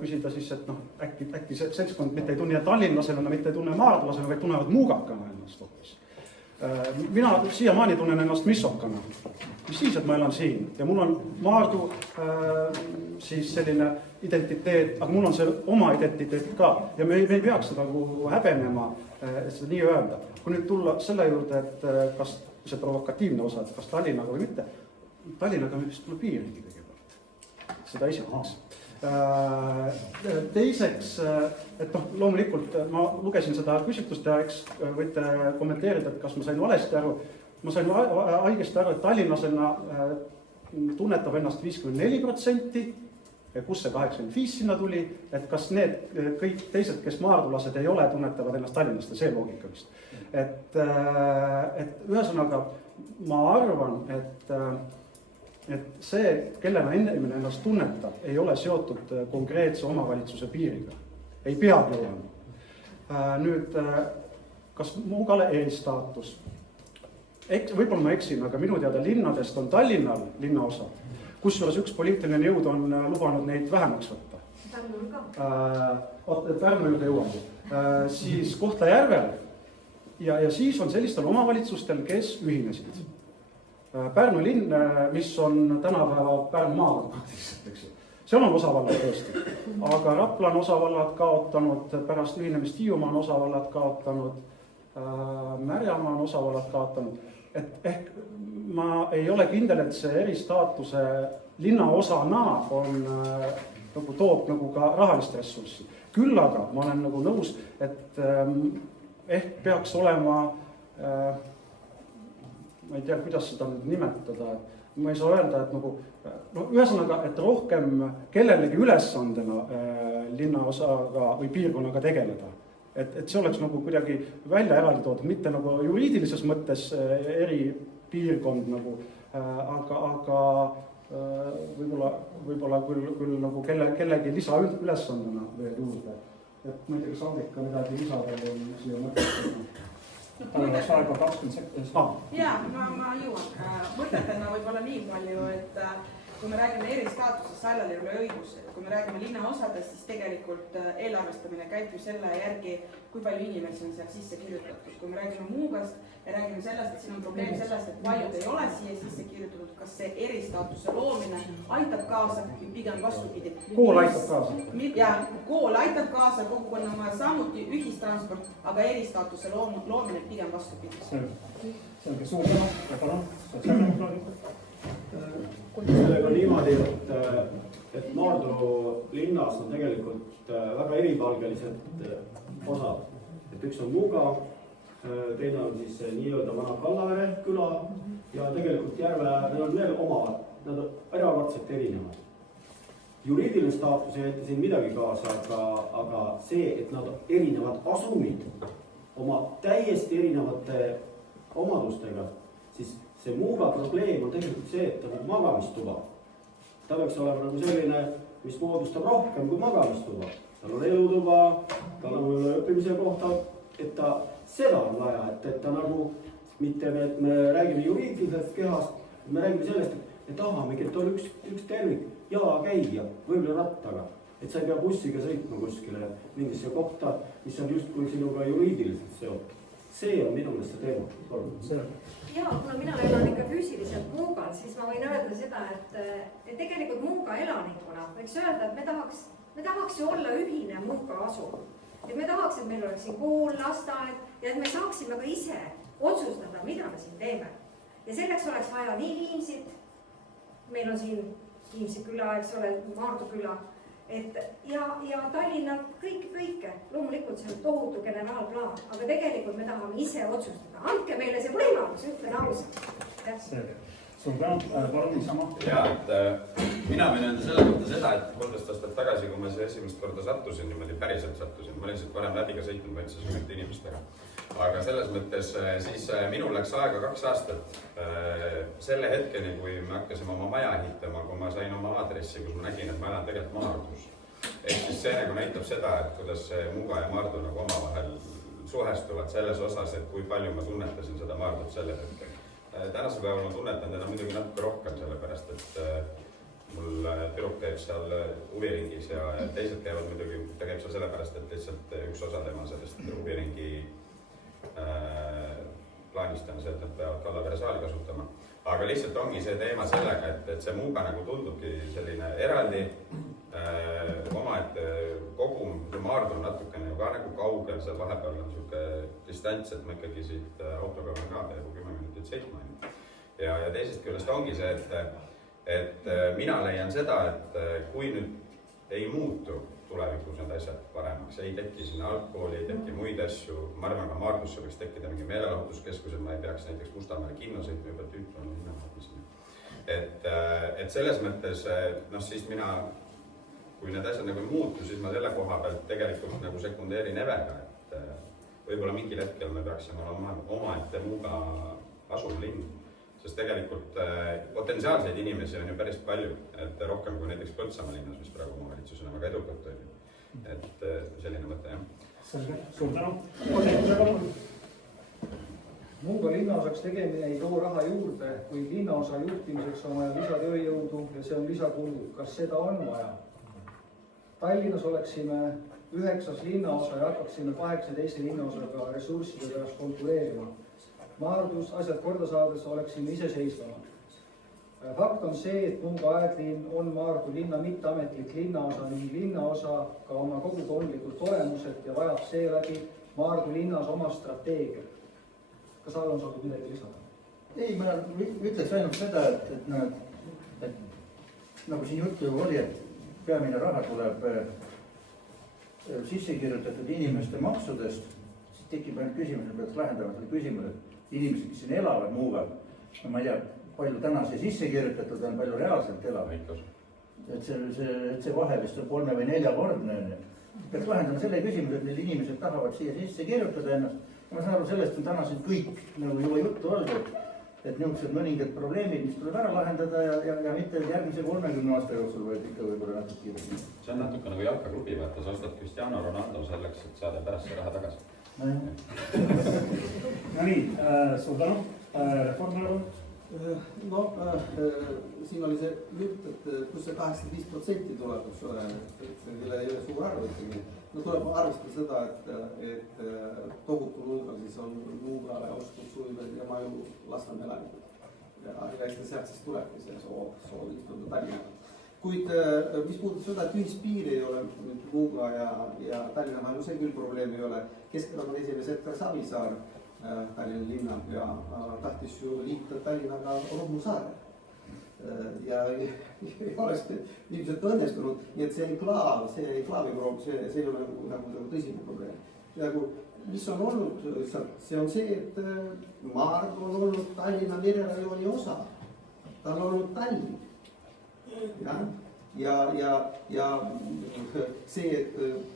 küsida siis, et äkki see seltskond mitte ei tunne tallinlasena, mitte ei tunne maardulasena, vaid tunnevad muugakana ennast hoopis. Mina siiamaani tunnen ennast missokana. Mis siis, et ma elan siin ja mul on Maardu siis selline identiteet, aga mul on see oma identiteet ka ja me ei peaks seda häbenema, et seda nii öelda. Kui nüüd tulla selle juurde, et kas see provokatiivne osa, et kas Tallinnaga või mitte, Tallinnaga me vist pole piirigi kõigepealt, seda esiteks. Teiseks, et noh, loomulikult ma lugesin seda küsitlust ja eks võite kommenteerida, et kas ma sain valesti aru. Ma sain õigesti aru, et tallinlasena tunnetab ennast 54%, kus see 85 sinna tuli, et kas need kõik teised, kes maardulased ei ole, tunnetavad ennast tallinlaste, see loogika vist. Et ühesõnaga ma arvan, et see, kellena inimene ennast tunnetab, ei ole seotud konkreetse omavalitsuse piiriga. Ei peagi olema. Nüüd, kas Muugale eristaatus? Võib-olla ma eksin, aga minu teada linnadest on Tallinnal linnaosa, kusjuures üks poliitiline jõud on lubanud neid vähemaks võtta. Pärnu juurde jõuab. Siis Kohtla-Järvel ja siis on sellistel omavalitsustel, kes ühinesid. Pärnu linn, mis on tänapäeva Pärnu maakond praktiliselt, eks ju. Seal on osavallad tõesti, aga Rapla on osavallad kaotanud, pärast ühinemist Hiiumaa on osavallad kaotanud, Märjamaa on osavallad kaotanud. Et ehk ma ei ole kindel, et see eristaatuse linnaosana on, nagu toob nagu ka rahalist ressurssi. Küll aga ma olen nagu nõus, et ehk peaks olema, ma ei tea, kuidas seda nüüd nimetada, ma ei saa öelda, et nagu, no ühesõnaga, et rohkem kellelegi ülesandena linnaosaga või piirkonnaga tegeleda. Et see oleks nagu kuidagi välja eraldi toodud, mitte nagu juriidilises mõttes eri piirkond nagu, aga võib-olla küll nagu kellegi lisaülesandena veel juurde. Et ma ei tea, kas Andika midagi lisada või siia mõtletada. Tal oleks aega 20 sekundit. Jaa, ma jõuan. Mõtetena võib-olla nii palju, et kui me räägime eristaatusest, Sailal ei ole õigus, et kui me räägime linnaosadest, siis tegelikult eelarvestamine käib ju selle järgi, kui palju inimesi on seal sisse kirjutatud. Kui me räägime Muugast ja räägime sellest, et siin on probleem sellest, et paljud ei ole siia sisse kirjutatud, kas see eristaatuse loomine aitab kaasa, pigem vastupidi. Kool aitab kaasa. Ja kool aitab kaasa, kogukonna samuti ühistransport, aga eristaatuse loomine pigem vastupidi. Selge suur tänu ja palun, sotsiaaldemokraadid. Sellega on niimoodi, et Maardu linnas on tegelikult väga eripalgelised osad. Et üks on Muuga, teine on siis nii-öelda Vana Kallavere küla ja tegelikult Järve, need on veel omavad, nad on erakordselt erinevad. Juriidiline staatus ei jätta siin midagi kaasa, aga see, et nad erinevad asumid oma täiesti erinevate omadustega, siis see Muuga probleem on tegelikult see, et ta on magamistuba. Ta peaks olema nagu selline, mis moodustab rohkem kui magamistuba. Tal on elutuba, tal on õppimise kohta, et ta seda on vaja, et ta nagu, mitte et me räägime juriidilisest kehast, me räägime sellest, et tahamegi, et on üks tervik, käia, võib-olla rattaga. Et sa ei pea bussiga sõitma kuskile mingisse kohta, mis on justkui sinuga juriidiliselt seotud. See on minu meelest see teema. Ja, kuna mina elan ikka füüsiliselt Muugal, siis ma võin öelda seda, et tegelikult Muuga elanikuna võiks öelda, et me tahaks ju olla ühine Muuga asu. Et me tahaks, et meil oleks siin kool, lasteaed ja et me saaksime ka ise otsustada, mida me siin teeme. Ja selleks oleks vaja nii Viimsit, meil on siin Viimsi küla, eks ole, Maardu küla, ja Tallinna kõike. Loomulikult see on tohutu generaalplaan, aga tegelikult me tahame ise otsustada. Andke meile see võimalus, ütlen ausalt. Suur tänu, palun niisama. Jaa, et mina võin öelda selle kohta seda, et 13 aastat tagasi, kui ma siia esimest korda sattusin, niimoodi päriselt sattusin, ma olin siit varem läbi ka sõitnud, ma ütlesin mõned inimestega. Aga selles mõttes siis minul läks aega 2 aastat selle hetkeni, kui me hakkasime oma maja ehitama, kui ma sain oma aadressi, kus ma nägin, et ma elan tegelikult Maardus. Ehk siis see nagu näitab seda, et kuidas see Muuga ja Maardu nagu omavahel suhestuvad selles osas, et kui palju ma tunnetasin seda Maardut selle hetkel. Tänase päeval ma tunnetan teda muidugi natuke rohkem, sellepärast et mul tüdruk käib seal huviringis ja teised käivad muidugi, ta käib seal sellepärast, et lihtsalt üks osa tema sellest huviringi plaanist on see, et nad peavad Kallavere saali kasutama. Aga lihtsalt ongi see teema sellega, et see Muuga nagu tundubki selline eraldi omaette kogum, Maardu on natukene ka nagu kaugel, seal vahepeal on niisugune distants, et ma ikkagi siit autoga ka peaaegu 10 minutit sõitma. ja teisest küljest ongi see, et mina leian seda, et kui nüüd ei muutu tulevikus need asjad paremaks, ei teki sinna algkooli, ei teki muid asju, ma arvan, ka Maardusse võiks tekkida mingi meelelahutuskeskused, ma ei peaks näiteks Mustamäele kinno sõitma, juba tüütu on linna vaatmiseni. Et selles mõttes, siis mina, kui need asjad nagu ei muutu, siis ma selle koha pealt tegelikult nagu sekundeerin Evega, et võib-olla mingil hetkel me peaksime olema omaette Muuga asumlinn, sest tegelikult potentsiaalseid inimesi on ju päris palju, et rohkem kui näiteks Põltsamaa linnas, mis praegu omavalitsusena väga edukalt on. Et selline mõte, jah. Selge, suur tänu. Muuga linnaosaks tegemine ei too raha juurde, kuid linnaosa juhtimiseks on vaja lisatööjõudu ja see on lisakulu. Kas seda on vaja? Tallinnas oleksime 9. linnaosa ja hakkaksime 18 linnaosaga ressursside pärast konkureerima. Maardus asjad korda saades oleksime iseseisvamad. Fakt on see, et Muuga aedlinn on Maardu linna mitteametlik linnaosa ning linnaosa ka oma kogukondlikult olemuselt ja vajab seeläbi Maardu linnas oma strateegiat. Kas Allan soovib midagi lisada? Ei, ma ütleks ainult seda, et nagu siin juttu oli, et peamine raha tuleb sisse kirjutatud inimeste maksudest, siis tekib ainult küsimus, et peaks lahendama selle küsimuse, et inimesed, kes siin elavad Muugal, ma ei tea, palju täna see sisse kirjutatud on, palju reaalselt elab. Et see vahe vist on 3 või 4 kordne. Peaks lahendama selle küsimuse, et need inimesed tahavad siia sisse kirjutada ennast. Ma saan aru, sellest on täna siin kõik nagu juba juttu olnud, et niisugused mõningad probleemid, mis tuleb ära lahendada ja mitte järgmise 30 aasta jooksul, vaid ikka võib-olla natuke kiiresti. See on natuke nagu jalkaklubi, vaata, sa ostad Cristiano Ronaldo selleks, et saada pärast see raha tagasi. No nii, suur tänu. Reformierakond. Siin oli see jutt, et kus see 85% tuleb, eks ole, kelle ei ole suur arv ikkagi. No tuleb arvestada seda, et tohutul hulgal siis on Muugale ostunud Suiväed ja Maju Lasnamäe elanikud. Ja eks sealt siis tulebki see soov liituda Tallinnaga. Kuid mis puudutab seda, et ühispiiri ei ole Muuga ja Tallinna vahel, see küll probleem ei ole. Keskerakonna esimees Edgar Savisaar, Tallinna linnapea, tahtis ju liita Tallinnaga Ruhnu saare. Ja ei oleks ilmselt õnnestunud, nii et see enklaavi probleem, see ei ole nagu tõsine probleem. Mis on olnud, see on see, et Maardu on olnud Tallinna mererajooni osa, ta on olnud Tallinn. Ja see, et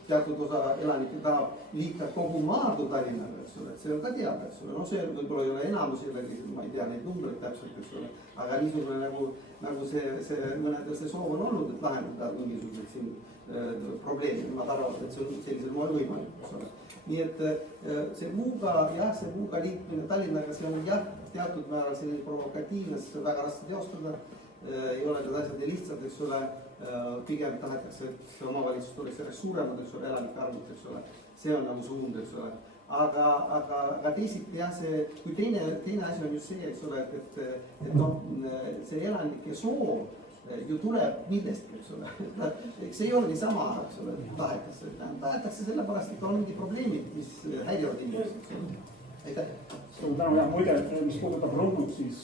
teatud osa elanikke tahab liita kogu Maardu Tallinnaga, eks ole, et see on ka teada, eks ole. No see võib-olla ei ole enamus jällegi, ma ei tea neid numbreid täpselt, eks ole, aga niisugune nagu see mõnedel see soov on olnud, et lahendada mingisuguseid siin probleeme, nad arvavad, et see on sellisel moel võimalik, eks ole. Nii et see Muuga liitmine Tallinnaga, see on jah, teatud määral selline provokatiivne, see on väga raske teostada. Ei ole need asjad nii lihtsad, eks ole, pigem tahetakse, et see omavalitsus oleks järjest suuremad, eks ole, elanike arvud, eks ole, see on nagu suund, eks ole. Aga teisiti jah, kui teine asi on just see, eks ole, et see elanike soov ju tuleb millestki, eks ole. Eks ei ole niisama, eks ole, tahetakse sellepärast, et on mingi probleemid, mis häirivad inimesed, eks ole. Aitäh! Suur tänu ja muide, mis puudutab Ruhnut, siis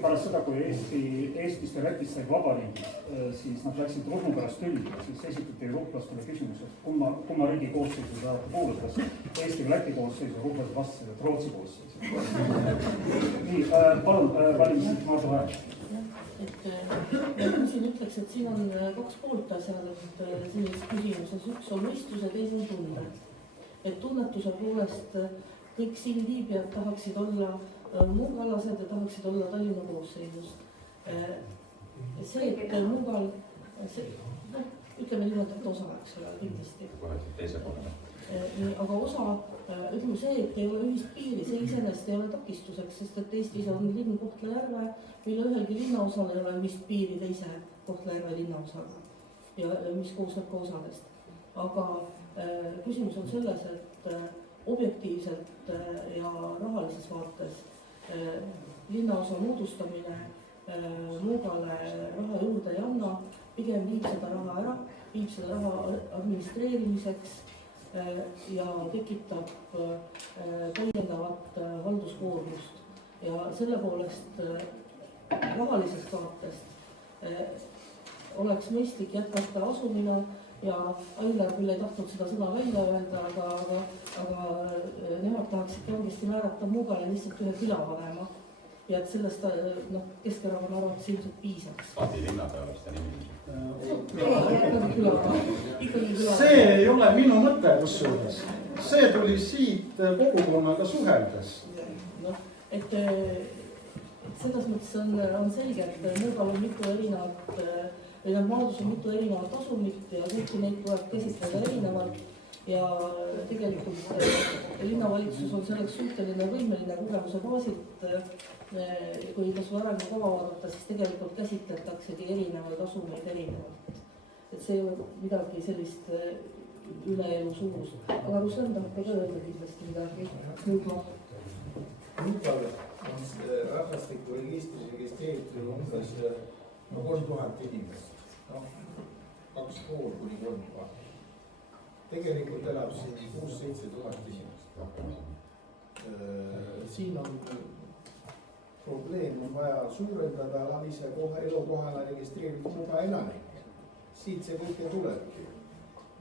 pärast seda, kui Eestist ja Lätist said vabariigid, siis nad läksid Ruhnu pärast tülli, siis esitati ruhlastele küsimus, et kumma riigi koosseisu tahate kuuluda, kas Eesti või Läti koosseisu, ruhlased vastasid, et Rootsi koosseisu. Nii, palun, valimised Maardu Vahe. Siin ütleks, et siin on 2 poolt asjad, et selles küsimuses üks on mõistus ja teine on tunded. Et tunnetuse poolest kõik siin viibijad tahaksid olla muugalased ja tahaksid olla Tallinna koosseisus. See, et Muugal, ütleme niimoodi, et osa, eks ole, kindlasti. Aga osa, ütleme see, et ei ole ühist piiri, see iseenesest ei ole takistuseks, sest et Eestis on linn Kohtla-Järve, mille ühelgi linnaosal ei ole ühist piiri teise Kohtla-Järve linnaosaga, ja mis koosneb ka osadest. Aga küsimus on selles, et objektiivselt ja rahalises vaates linnaosa moodustamine Muugale raha juurde ei anna, pigem viib seda raha ära, viib seda raha administreerimiseks ja tekitab täiendavat halduskoormust. Ja selle poolest rahalisest vaatest oleks mõistlik jätkata asumine ja Ailar küll ei tahtnud seda sõna välja öelda, aga nemad tahaksid kangesti määrata Muugale lihtsalt ühe külavanema. Ja et sellest Keskerakonna arvates ilmselt piisaks. Adi linnapea oleks ta nimi. See ei ole minu mõte kusjuures. See tuli siit kogukonnaga suheldes. Et selles mõttes on selge, et Muugal on mitu erinevat, või maadus on mitu erinevat asumit ja kõiki neid tuleb käsitleda erinevalt. Ja tegelikult linnavalitsus on selleks suhteline võimeline kogemuse baasilt, kui kas või arengukava vaadata, siis tegelikult käsitletaksegi erinevaid asumeid erinevalt. Et see ei ole midagi sellist üleelu suurust. Aga Ruslan tahab ka öelda kindlasti midagi. Muugal on rahvastikuregistris registreeritud umbes 3000 inimest. 2,5 kuni 3000. Tegelikult elab siin 6-7 tuhat inimest. Siin on probleem, on vaja suurendada alalise elukohana registreeritud Muuga elanikke. Siit see kõike tulebki.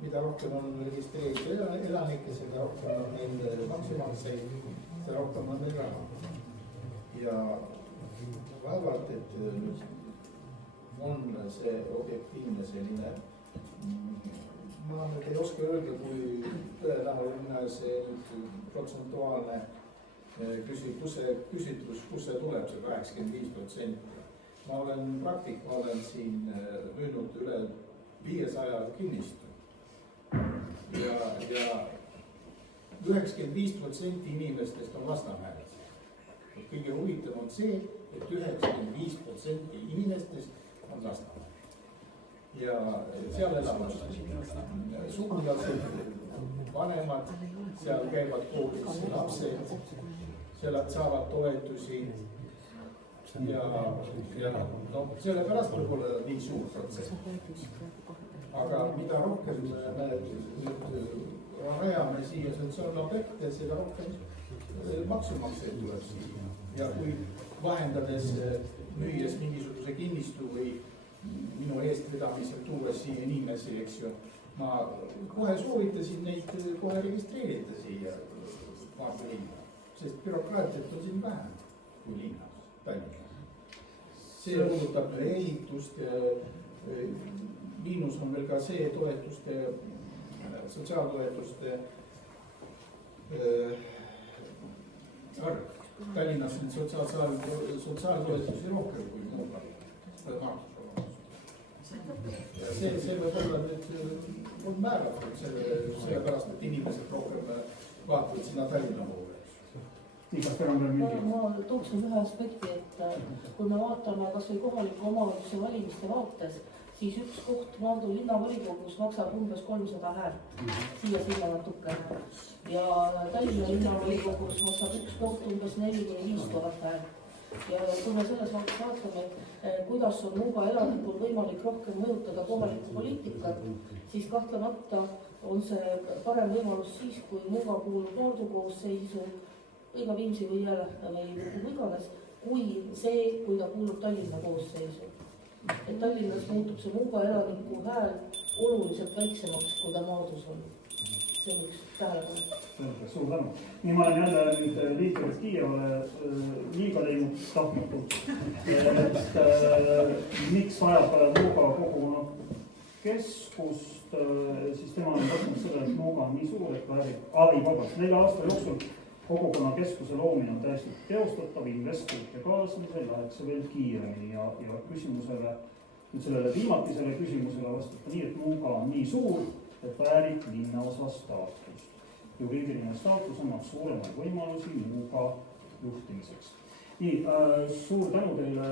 Mida rohkem on registreeritud elanikke, seda rohkem on neil maksumaksjaid, seda rohkem on neil raha. Ja vaevalt, et on see objektiivne selline. Ma nüüd ei oska öelda, kui tõenäoline see protsentuaalne küsitlus, kus see tuleb, see 85%. Ma olen praktik, ma olen siin müünud üle 500 kinnistu. Ja 95% inimestest on Lasnamäes. Kõige huvitav on see, et 95% inimestest on Lasnamäes. Ja seal elavad sugulased, vanemad, seal käivad koolis lapsed, seal saavad toetusi ja sellepärast võib olla nii suur protsent. Aga mida rohkem me nüüd rajame siia sotsiaalobjekte, seda rohkem maksumaksjaid tuleb siia. Ja kui vahendades, müües mingisuguse kinnistu või minu eestvedamisel tuues siia inimesi, eks ju, ma kohe soovitasin neid kohe registreerida siia Maardu linna, sest bürokraatiat on siin vähem kui linnas, Tallinnas. See puudutab ehitust ja miinus on veel ka see toetuste, sotsiaaltoetuste arv. Tallinnas on sotsiaaltoetusi rohkem kui Muugal. See võib olla nüüd on määratud sellepärast, et inimesed rohkem vaatavad sinna Tallinna poole. Ma tooksin ühe aspekti, et kui me vaatame kas või kohaliku omavalitsuse valimiste vaates, siis üks koht Maardu linnavolikogus maksab umbes 300 häält, siia natuke. Ja Tallinna linnavolikogus maksab üks koht umbes 4-5 häält. Ja kui me selles vaates vaatame, kuidas on Muuga elanikul võimalik rohkem mõjutada kohalikku poliitikat, siis kahtlemata on see parem võimalus siis, kui Muuga kuulub Maardu koosseisu või ka Viimsi või Jõele või iganes, kui ta kuulub Tallinna koosseisu. Et Tallinnas muutub see Muuga elaniku hääl oluliselt väiksemaks, kui ta Maardus on. See on üks tähelepanu. Suur tänu. Nii ma olen jälle nüüd liikunud Kiievale liiga läinud tahtmatult. Miks vajab Muuga kogu keskust, siis tema on võtnud selle, et Muuga on nii suur, et väärib 4 aasta jooksul kogukonna keskuse loomine on täiesti teostatav investorite kaasamisel, läheks see veel kiiremini ja küsimusele, nüüd sellele viimatisele küsimusele vastata nii, et Muuga on nii suur, et väärib linnaosa staatust. Juriidiline staatus annab suuremaid võimalusi Muuga juhtimiseks. Nii, suur tänu teile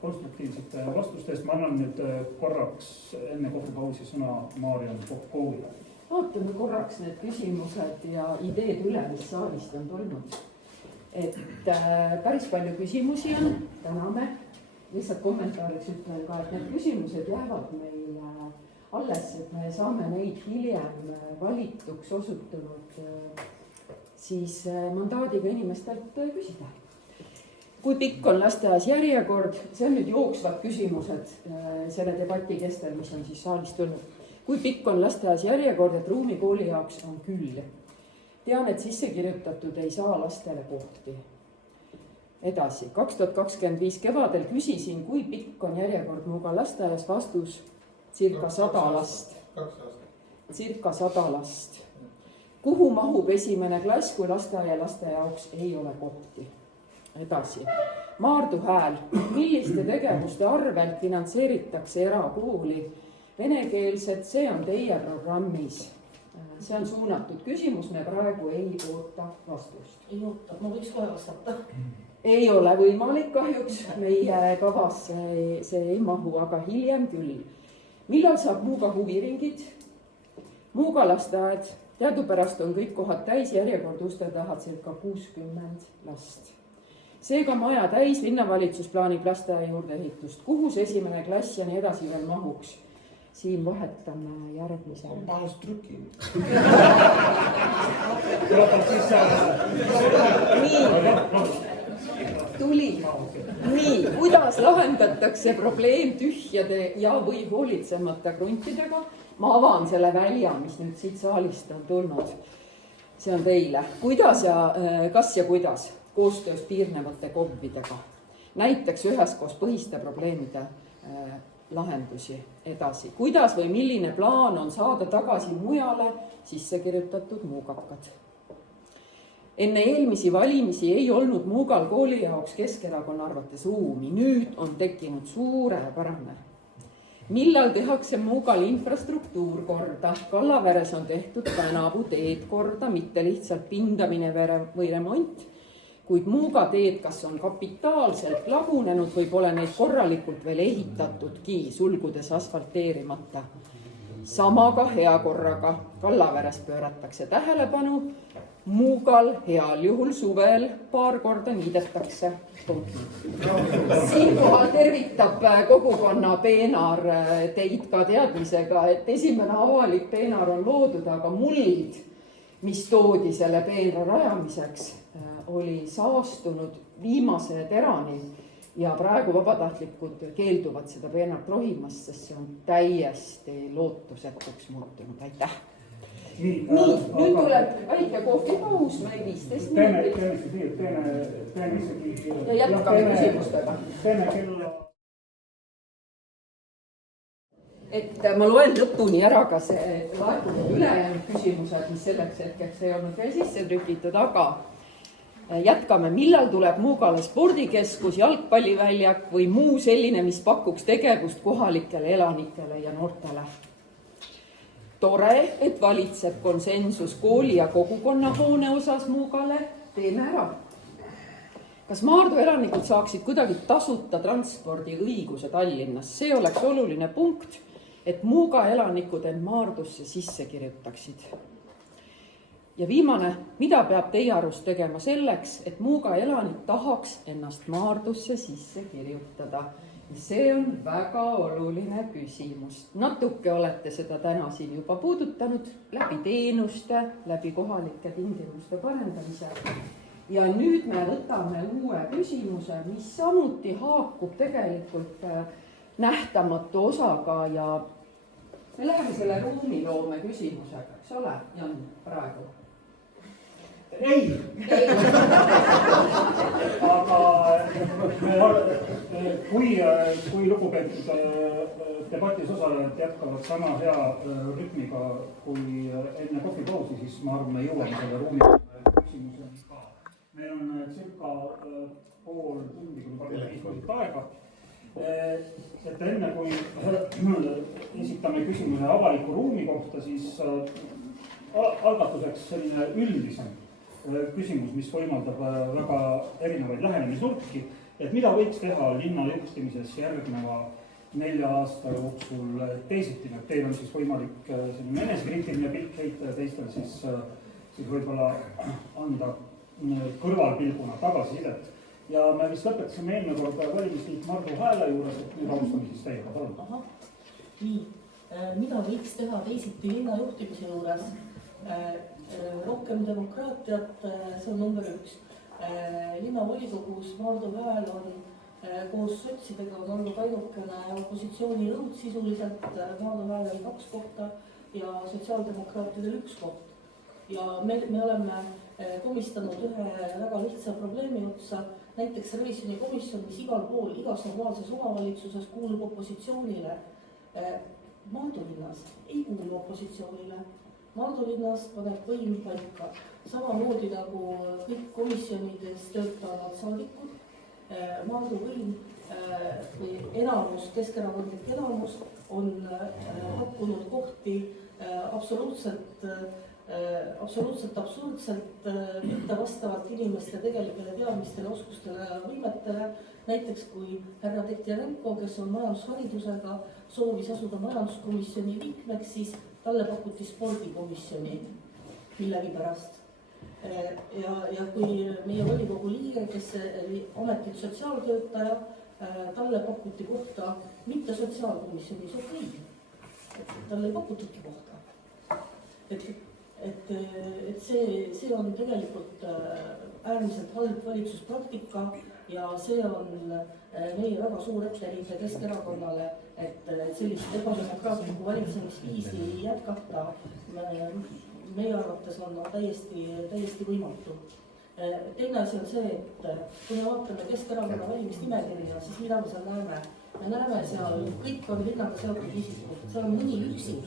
konstruktiivsete vastuste eest. Ma annan nüüd korraks enne kohvipausi sõna Maarjan Popkoovile. Vaatame korraks need küsimused ja ideed üle, mis saalist on tulnud. Et päris palju küsimusi on, täname. Lihtsalt kommentaariks ütlen ka, et need küsimused jäävad meile alles, et me saame neid hiljem valituks osutunud siis mandaadiga inimestelt küsida. kui pikk on lasteaias järjekord, see on nüüd jooksvad küsimused selle debati kestel, mis on siis saalist tulnud. Kui pikk on lasteaias järjekord, et ruumi kooli jaoks on küll. Tean, et sisse kirjutatud ei saa lastele kohti. Edasi, 2025 kevadel küsisin, kui pikk on järjekord Muuga lasteaias, vastus circa 100 last. Circa 100 last. Kuhu mahub esimene klass, kui laste jaoks ei ole kohti? Edasi. Maardu Hääl. Milliste tegevuste arvelt finantseeritakse erakooli? Venekeelset, see on teie programmis. See on suunatud küsimus, me praegu ei oota vastust. Ei oota, ma võiks kohe vastata. Ei ole võimalik kahjuks, meie kavas see ei mahu, aga hiljem küll. Millal saab Muuga huviringid? Muuga lasteaed, teadupärast on kõik kohad täis, järjekord uste taha circa 60 last. Seega maja täis, linnavalitsus plaanib lasteaia juurde ehitust. Kuhus esimene klass ja nii edasi veel mahuks? Siin vahetame järgmise. Mahus trüki. Tuli. Nii, kuidas lahendatakse probleem tühjade ja või hoolitsemata kruntidega? Ma avan selle välja, mis nüüd siit saalist on tulnud. See on teile. Kuidas ja kas ja kuidas? Koostöös piirnevate KOV-idega. Näiteks üheskoos põhiste probleemide lahendusi edasi. Kuidas või milline plaan on saada tagasi mujale sisse kirjutatud muugakad? Enne eelmisi valimisi ei olnud Muugal kooli jaoks Keskerakonna arvates ruumi. Nüüd on tekkinud suurepärane. Millal tehakse Muugal infrastruktuur korda? Kallaveres on tehtud tänavu teed korda, mitte lihtsalt pindamine või remont. Kuid Muuga teed, kas on kapitaalselt lagunenud või pole neid korralikult veel ehitatudki, sulgudes asfalteerimata. Samaga hea korraga. Kallaveres pööratakse tähelepanu. Muugal heal juhul suvel paar korda niidetakse. Siinkohal tervitab kogukonna peenar teid ka teadmisega, et esimene avalik peenar on loodud, aga muld, mis toodi selle peenra rajamiseks, oli saastunud viimase terani ja praegu vabatahtlikud keelduvad seda peenart rohimast, sest see on täiesti lootusetuks muutunud. Aitäh! Nii, nüüd tuleb väike kohvipaus, meil 15 minutit. Ja jätkame küsimustega. Et ma loen lõpuni ära ka see laekunud ülejäänud küsimused, mis selleks hetkeks ei olnud veel sisse trükitud, aga jätkame. Millal tuleb Muugale spordikeskus, jalgpalliväljak või muu selline, mis pakuks tegevust kohalikele elanikele ja noortele? Tore, et valitseb konsensus kooli ja kogukonnahoone osas Muugale. Teeme ära. Kas Maardu elanikud saaksid kuidagi tasuta transpordi õiguse Tallinnas? See oleks oluline punkt, et Muuga elanikud end Maardusse sisse kirjutaksid. Ja viimane, mida peab teie arust tegema selleks, et Muuga elanik tahaks ennast Maardusse sisse kirjutada? See on väga oluline küsimus. Natuke olete seda täna siin juba puudutanud läbi teenuste, läbi kohalike tingimuste parendamise. Ja nüüd me võtame uue küsimuse, mis samuti haakub tegelikult nähtamatu osaga ja me läheme selle ruumiloome küsimusega, eks ole, Jan, praegu? Ei. Aga kui lugupeetud debatis osalejad jätkavad sama hea rütmiga kui enne kohvipausi, siis ma arvan, me jõuame selle ruumi küsimuseni ka. Meil on circa pool tundi, kui 5 minutit aega. Et enne kui esitame küsimuse avaliku ruumi kohta, siis algatuseks selline üldisem küsimus, mis võimaldab väga erinevaid lähenemisnurki, et mida võiks teha linna juhtimises järgneva 4 aasta jooksul teisiti. Teil on siis võimalik selline enesekriitiline pilk heita ja teistel siis võib-olla anda kõrvalpilguna tagasisidet. Ja me vist lõpetasime eelmine kord valimisliit Maardu Hääle juures, et nüüd alustame siis teiega, palun. Nii, mida võiks teha teisiti linna juhtimise juures? Rohkem demokraatiat, see on number 1. linnavolikogus Maardu väel on koos sotsidega on olnud ainukene opositsiooni õud sisuliselt, Maardu väel 2 kohta ja sotsiaaldemokraatidel 1 koht. Ja me oleme komistanud ühe väga lihtsa probleemi otsa, näiteks revisjonikomisjon, mis igal pool, igas normaalses omavalitsuses kuulub opositsioonile. Maardu linnas ei kuulu opositsioonile. Maardu linnas paneb võim paika, samamoodi nagu kõik komisjonides töötavad saadikud. Maardu võim või enamus, keskerakondlik enamus on pakkunud kohti absoluutselt absurdselt mitte vastavalt inimeste tegelikele teadmistele, oskustele ja võimetele. Näiteks kui härra Tektjarenko, kes on majandusharidusega, soovis asuda majanduskomisjoni liikmeks, siis talle pakuti spordikomisjoni millegipärast. Ja kui meie volikogu liige, kes oli ametit sotsiaaltöötaja, talle pakuti kohta mitte sotsiaalkomisjonis, okei. Talle ei pakutudki kohta. Et see on tegelikult äärmiselt halb valitsuspraktika ja see on meie väga suur etteheide Keskerakonnale, et sellist ebademokraatlikku valitsemisviisi jätkata meie arvates on täiesti võimatu. Teine asi on see, et kui me vaatame Keskerakonna valimisnimekirja, siis mida me seal näeme? Me näeme seal, kõik on linnaga seotud isikud, seal on mõni üksik,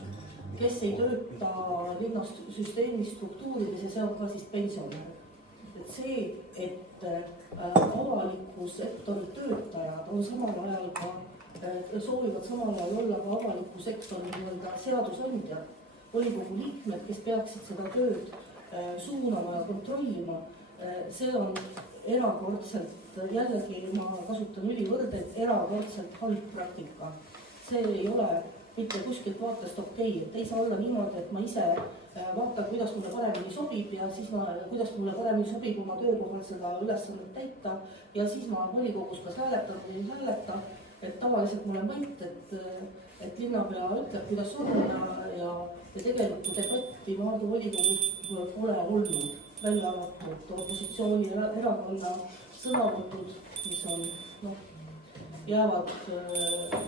kes ei tööta linnasüsteemi struktuurides ja see on ka siis pensionär. Et see, et avaliku sektori töötajad on samal ajal ka, soovivad samal ajal olla ka avaliku sektori seadusandjad, volikogu liikmed, kes peaksid seda tööd suunama ja kontrollima, see on erakordselt, jällegi ma kasutan ülivõrdeid, erakordselt halb praktika. See ei ole mitte kuskilt vaatest okei, et ei saa olla niimoodi, et ma ise vaatan, kuidas mulle paremini sobib ja siis kuidas mulle paremini sobib oma töökohal seda ülesannet täita ja siis ma volikogus kas hääletan või ei hääleta, et tavaliselt mulle mõit, et linnapea ütleb, kuidas on ja tegelikult debatti Maardu volikogus pole olnud, välja arvatud opositsiooni erakonna sõnavõtud, mis on, jäävad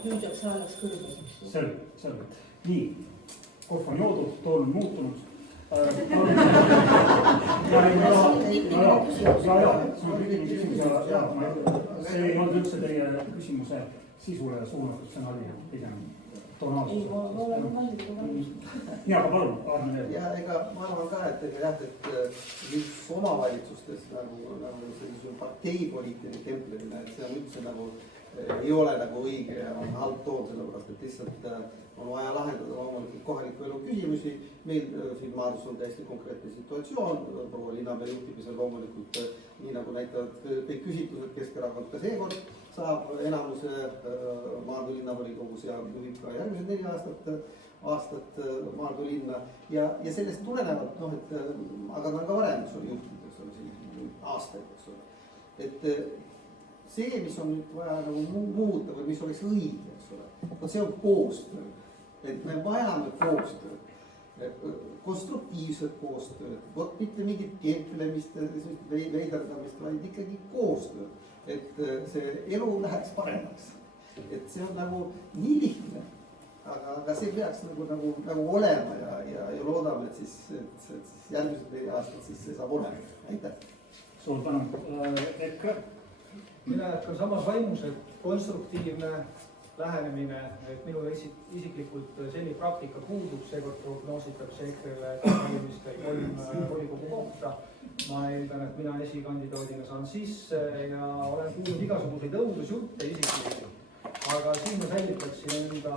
hüüdjaks hääleks kõrguseks. Selge. Nii, kohv on joodud, tool on muutunud. See ei olnud üldse teie küsimuse sisule suunatud, see oli pigem tonaalsus. Ei, ma olen valmis. Nii, aga palun, Aarne veel. Ja ega ma arvan ka, et üks omavalitsustes nagu selline parteipoliitiline templemine, et see on üldse nagu ei ole nagu õige ja on halb toon, sellepärast et lihtsalt on vaja lahendada loomulikult kohaliku elu küsimusi. Meil siin Maardus on täiesti konkreetne situatsioon, proua linnapea juhtimisel loomulikult, nii nagu näitavad kõik küsitlused, Keskerakond ka seekord saab enamuse Maardu linnavolikogus ja juhib ka järgmised 4 aastat Maardu linna ja sellest tulenevalt, et aga ta on ka varem, mis oli juhtinud, eks ole, siin aastaid, eks ole. Et see, mis on nüüd vaja nagu muuta või mis oleks õige, eks ole, see on koostöö. Et me vajame koostööd, konstruktiivset koostööd, mitte mingit kemplemist, veiderdamist, vaid ikkagi koostööd, et see elu läheks paremaks. Et see on nagu nii lihtne, aga see peaks nagu olema ja loodame, et siis järgmised 4 aastat siis see saab olema. Aitäh! Suur tänu! EKRE? Mina jätkan samas vaimus, et konstruktiivne lähenemine, et minu isiklikult selline praktika puudub, seekord prognoositakse EKRE-le valimistel 3 volikogu kohta. Ma eeldan, et mina esikandidaadina saan sisse ja olen kuulnud igasuguseid õudusjutte isiklikult. Aga siin ma säilitaksin enda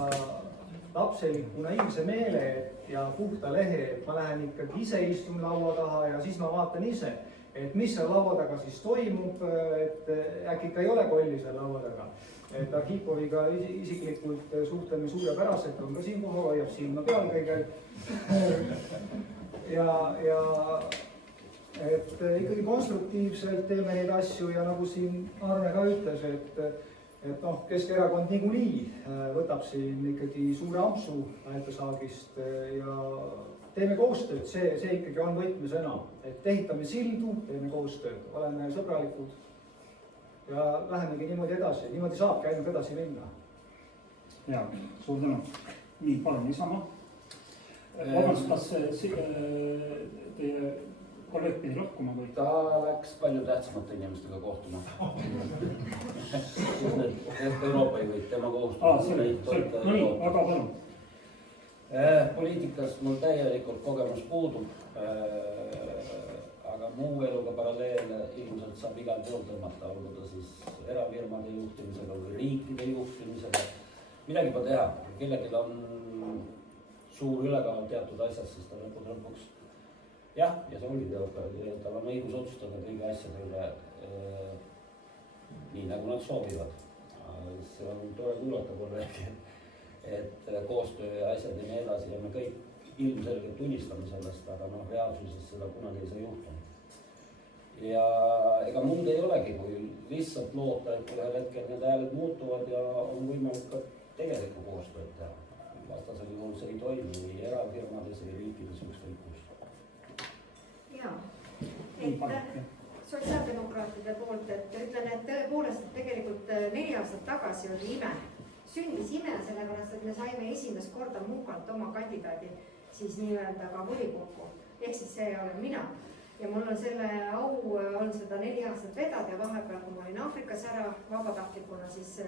lapseliku naiivse meele ja puhta lehe, et ma lähen ikkagi ise istun laua taha ja siis ma vaatan ise, et mis seal laua taga siis toimub, et äkki ikka ei ole kolli seal laua taga. Et Arhipoviga isiklikult suhtleme suurepäraselt, on ka siin kohal, hoiab silma peal kõigel. Ja et ikkagi konstruktiivselt teeme neid asju ja nagu siin Arne ka ütles, et Keskerakond niikuinii võtab siin ikkagi suure ampsu häältesaagist ja teeme koostööd, see ikkagi on võtmesõna, et ehitame sildu, teeme koostööd, oleme sõbralikud ja lähemegi niimoodi edasi, niimoodi saabki ainult edasi minna. Jaa, suur tänu. Nii, palun Isamaa. Vabandust, kas teie kolleeg pidi lahkuma või? Ta läks palju tähtsamate inimestega kohtuma. Euroopa juhid, tema kohustus. No nii, väga palun. Poliitikas mul täielikult kogemus puudub, aga muu eluga paralleele ilmselt saab igal pool tõmmata, olgu ta siis erafirmade juhtimisega või riikide juhtimisega. Midagi peab teha, kellelgi on suur ülekaal teatud asjad, siis ta lõpuks jah, ja see ongi tal on õigus otsustada kõigi asjade üle nii nagu nad soovivad. See on tore kuulata kolleegi, et koostöö ja asjad ja nii edasi ja me kõik ilmselgelt tunnistame sellest, aga reaalsuses seda kunagi ei saa juhtuda. Ja ega muud ei olegi, kui lihtsalt loota, et ühel hetkel need hääled muutuvad ja on võimalik ka tegelikku koostööd teha. Vastasel juhul see ei toimi nii erafirmades või riikides ükskõik kus. Jaa, et sotsiaaldemokraatide poolt, et ütlen, et tõepoolest, et tegelikult 4 aastat tagasi oli ime. Sündis ime, sellepärast, et me saime esimest korda Muugalt oma kandidaadi siis nii-öelda ka volikokku. Ehk siis see olen mina. Ja mul on selle au on seda 4 aastat vedada ja vahepeal, kui ma olin Aafrikas ära vabatahtlikuna, siis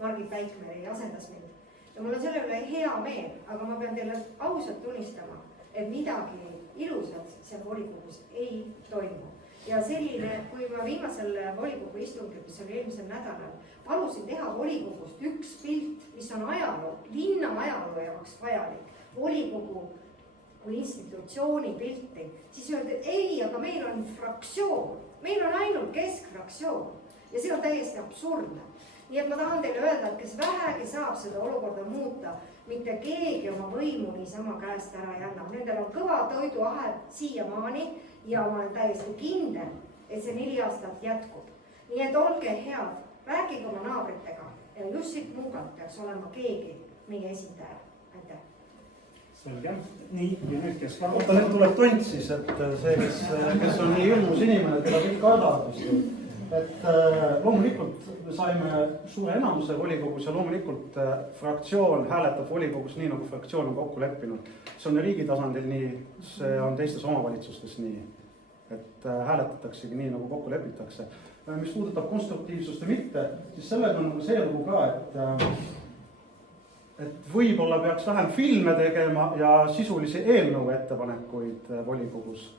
Margit Väikmeri asendas mind. Ja mul on selle üle hea meel, aga ma pean teile ausalt tunnistama, et midagi ilusat seal volikogus ei toimu. Ja selline, kui ma viimasel volikogu istungil, mis oli eelmisel nädalal, palusin teha volikogust üks pilt, mis on ajaloo, linna ajaloo jaoks vajalik, volikogu kui institutsiooni pilti, siis öeldi, et ei, aga meil on fraktsioon, meil on ainult keskfraktsioon ja see on täiesti absurdne. Nii et ma tahan teile öelda, et kes vähegi saab seda olukorda muuta, mitte keegi oma võimu niisama käest ära ei anna. Nendel on kõva toiduahel siiamaani ja ma olen täiesti kindel, et see 4 aastat jätkub. Nii et olge head, rääkige oma naabritega ja just siit Muugalt peaks olema keegi meie esindaja. Aitäh. Selge. Nii, ja nüüd kes ka? Oota, nüüd tuleb tont siis, et see, kes on nii ilmus inimene, keda kõik kardavad. Et loomulikult me saime suure enamuse volikogus ja loomulikult fraktsioon hääletab volikogus nii, nagu fraktsioon on kokku leppinud. See on riigi tasandil nii, see on teistes omavalitsustes nii, et hääletataksegi nii, nagu kokku lepitakse. Mis puudutab konstruktiivsust ja mitte, siis sellega on see lugu ka, et võib-olla peaks vähem filme tegema ja sisulisi eelnõu ettepanekuid volikogus.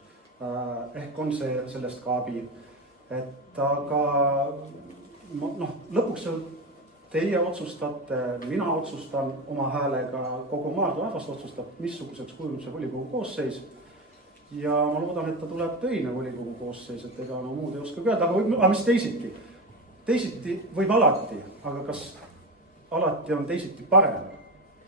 Ehk on see sellest ka abi. Et aga lõpuks teie otsustate, mina otsustan oma häälega, kogu Maardu rahvast otsustab, missuguseks kujub see volikogu koosseis. Ja ma loodan, et ta tuleb töine volikogu koosseis, et ega no muud ei oska öelda, aga mis teisiti? Teisiti võib alati, aga kas alati on teisiti parem?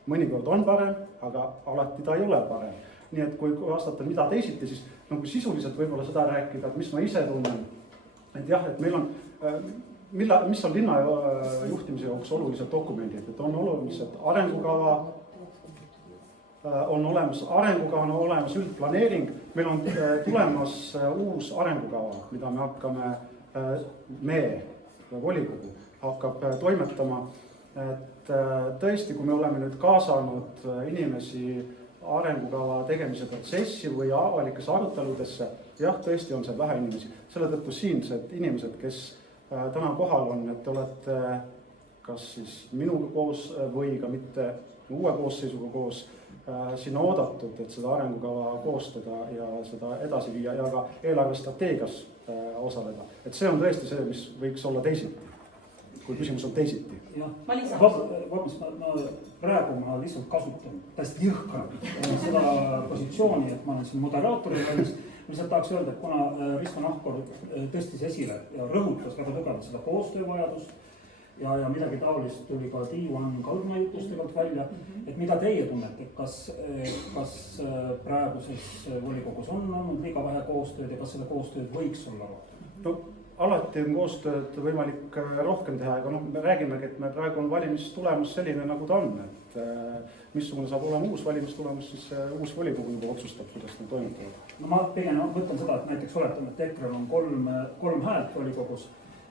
Mõnikord on parem, aga alati ta ei ole parem. Nii et kui vastata mida teisiti, siis nagu sisuliselt võib-olla seda rääkida, et mis ma ise tunnen. Et jah, et meil on, mis on linna juhtimise jaoks olulised dokumendid, et on olulised arengukava, on olemas üldplaneering, meil on tulemas uus arengukava, mida me hakkame, volikogu hakkab toimetama, et tõesti, kui me oleme nüüd kaasanud inimesi arengukava tegemise protsessi või avalikesse aruteludesse, jah, tõesti on seal vähe inimesi. Selle tõttu siinsed inimesed, kes täna kohal on, et te olete kas siis minuga koos või ka mitte uue koosseisuga koos sinna oodatud, et seda arengukava koostada ja seda edasi viia ja ka eelarvestrateegias osaleda. Et see on tõesti see, mis võiks olla teisiti, kui küsimus on teisiti. Vabandust, praegu ma lihtsalt kasutan täiesti jõhkralt seda positsiooni, et ma olen siin moderaatori valmis. Ma lihtsalt tahaks öelda, et kuna Risto Nahkor tõstis esile ja rõhutas väga tugevalt seda koostöövajadust ja midagi taolist tuli ka Tiivan Kaldma jutustega välja, et mida teie tunnete, kas praeguses volikogus on olnud liiga vähe koostööd ja kas seda koostööd võiks olla rohkem? No alati on koostööd võimalik rohkem teha, aga noh, me räägimegi, et me praegu on valimistulemus selline, nagu ta on, et missugune saab olema uus valimistulemus, siis uus volikogu juba otsustab, kuidas nad toimetavad. No ma pigem mõtlen seda, et näiteks oletame, et EKRE-l on kolm häält volikogus,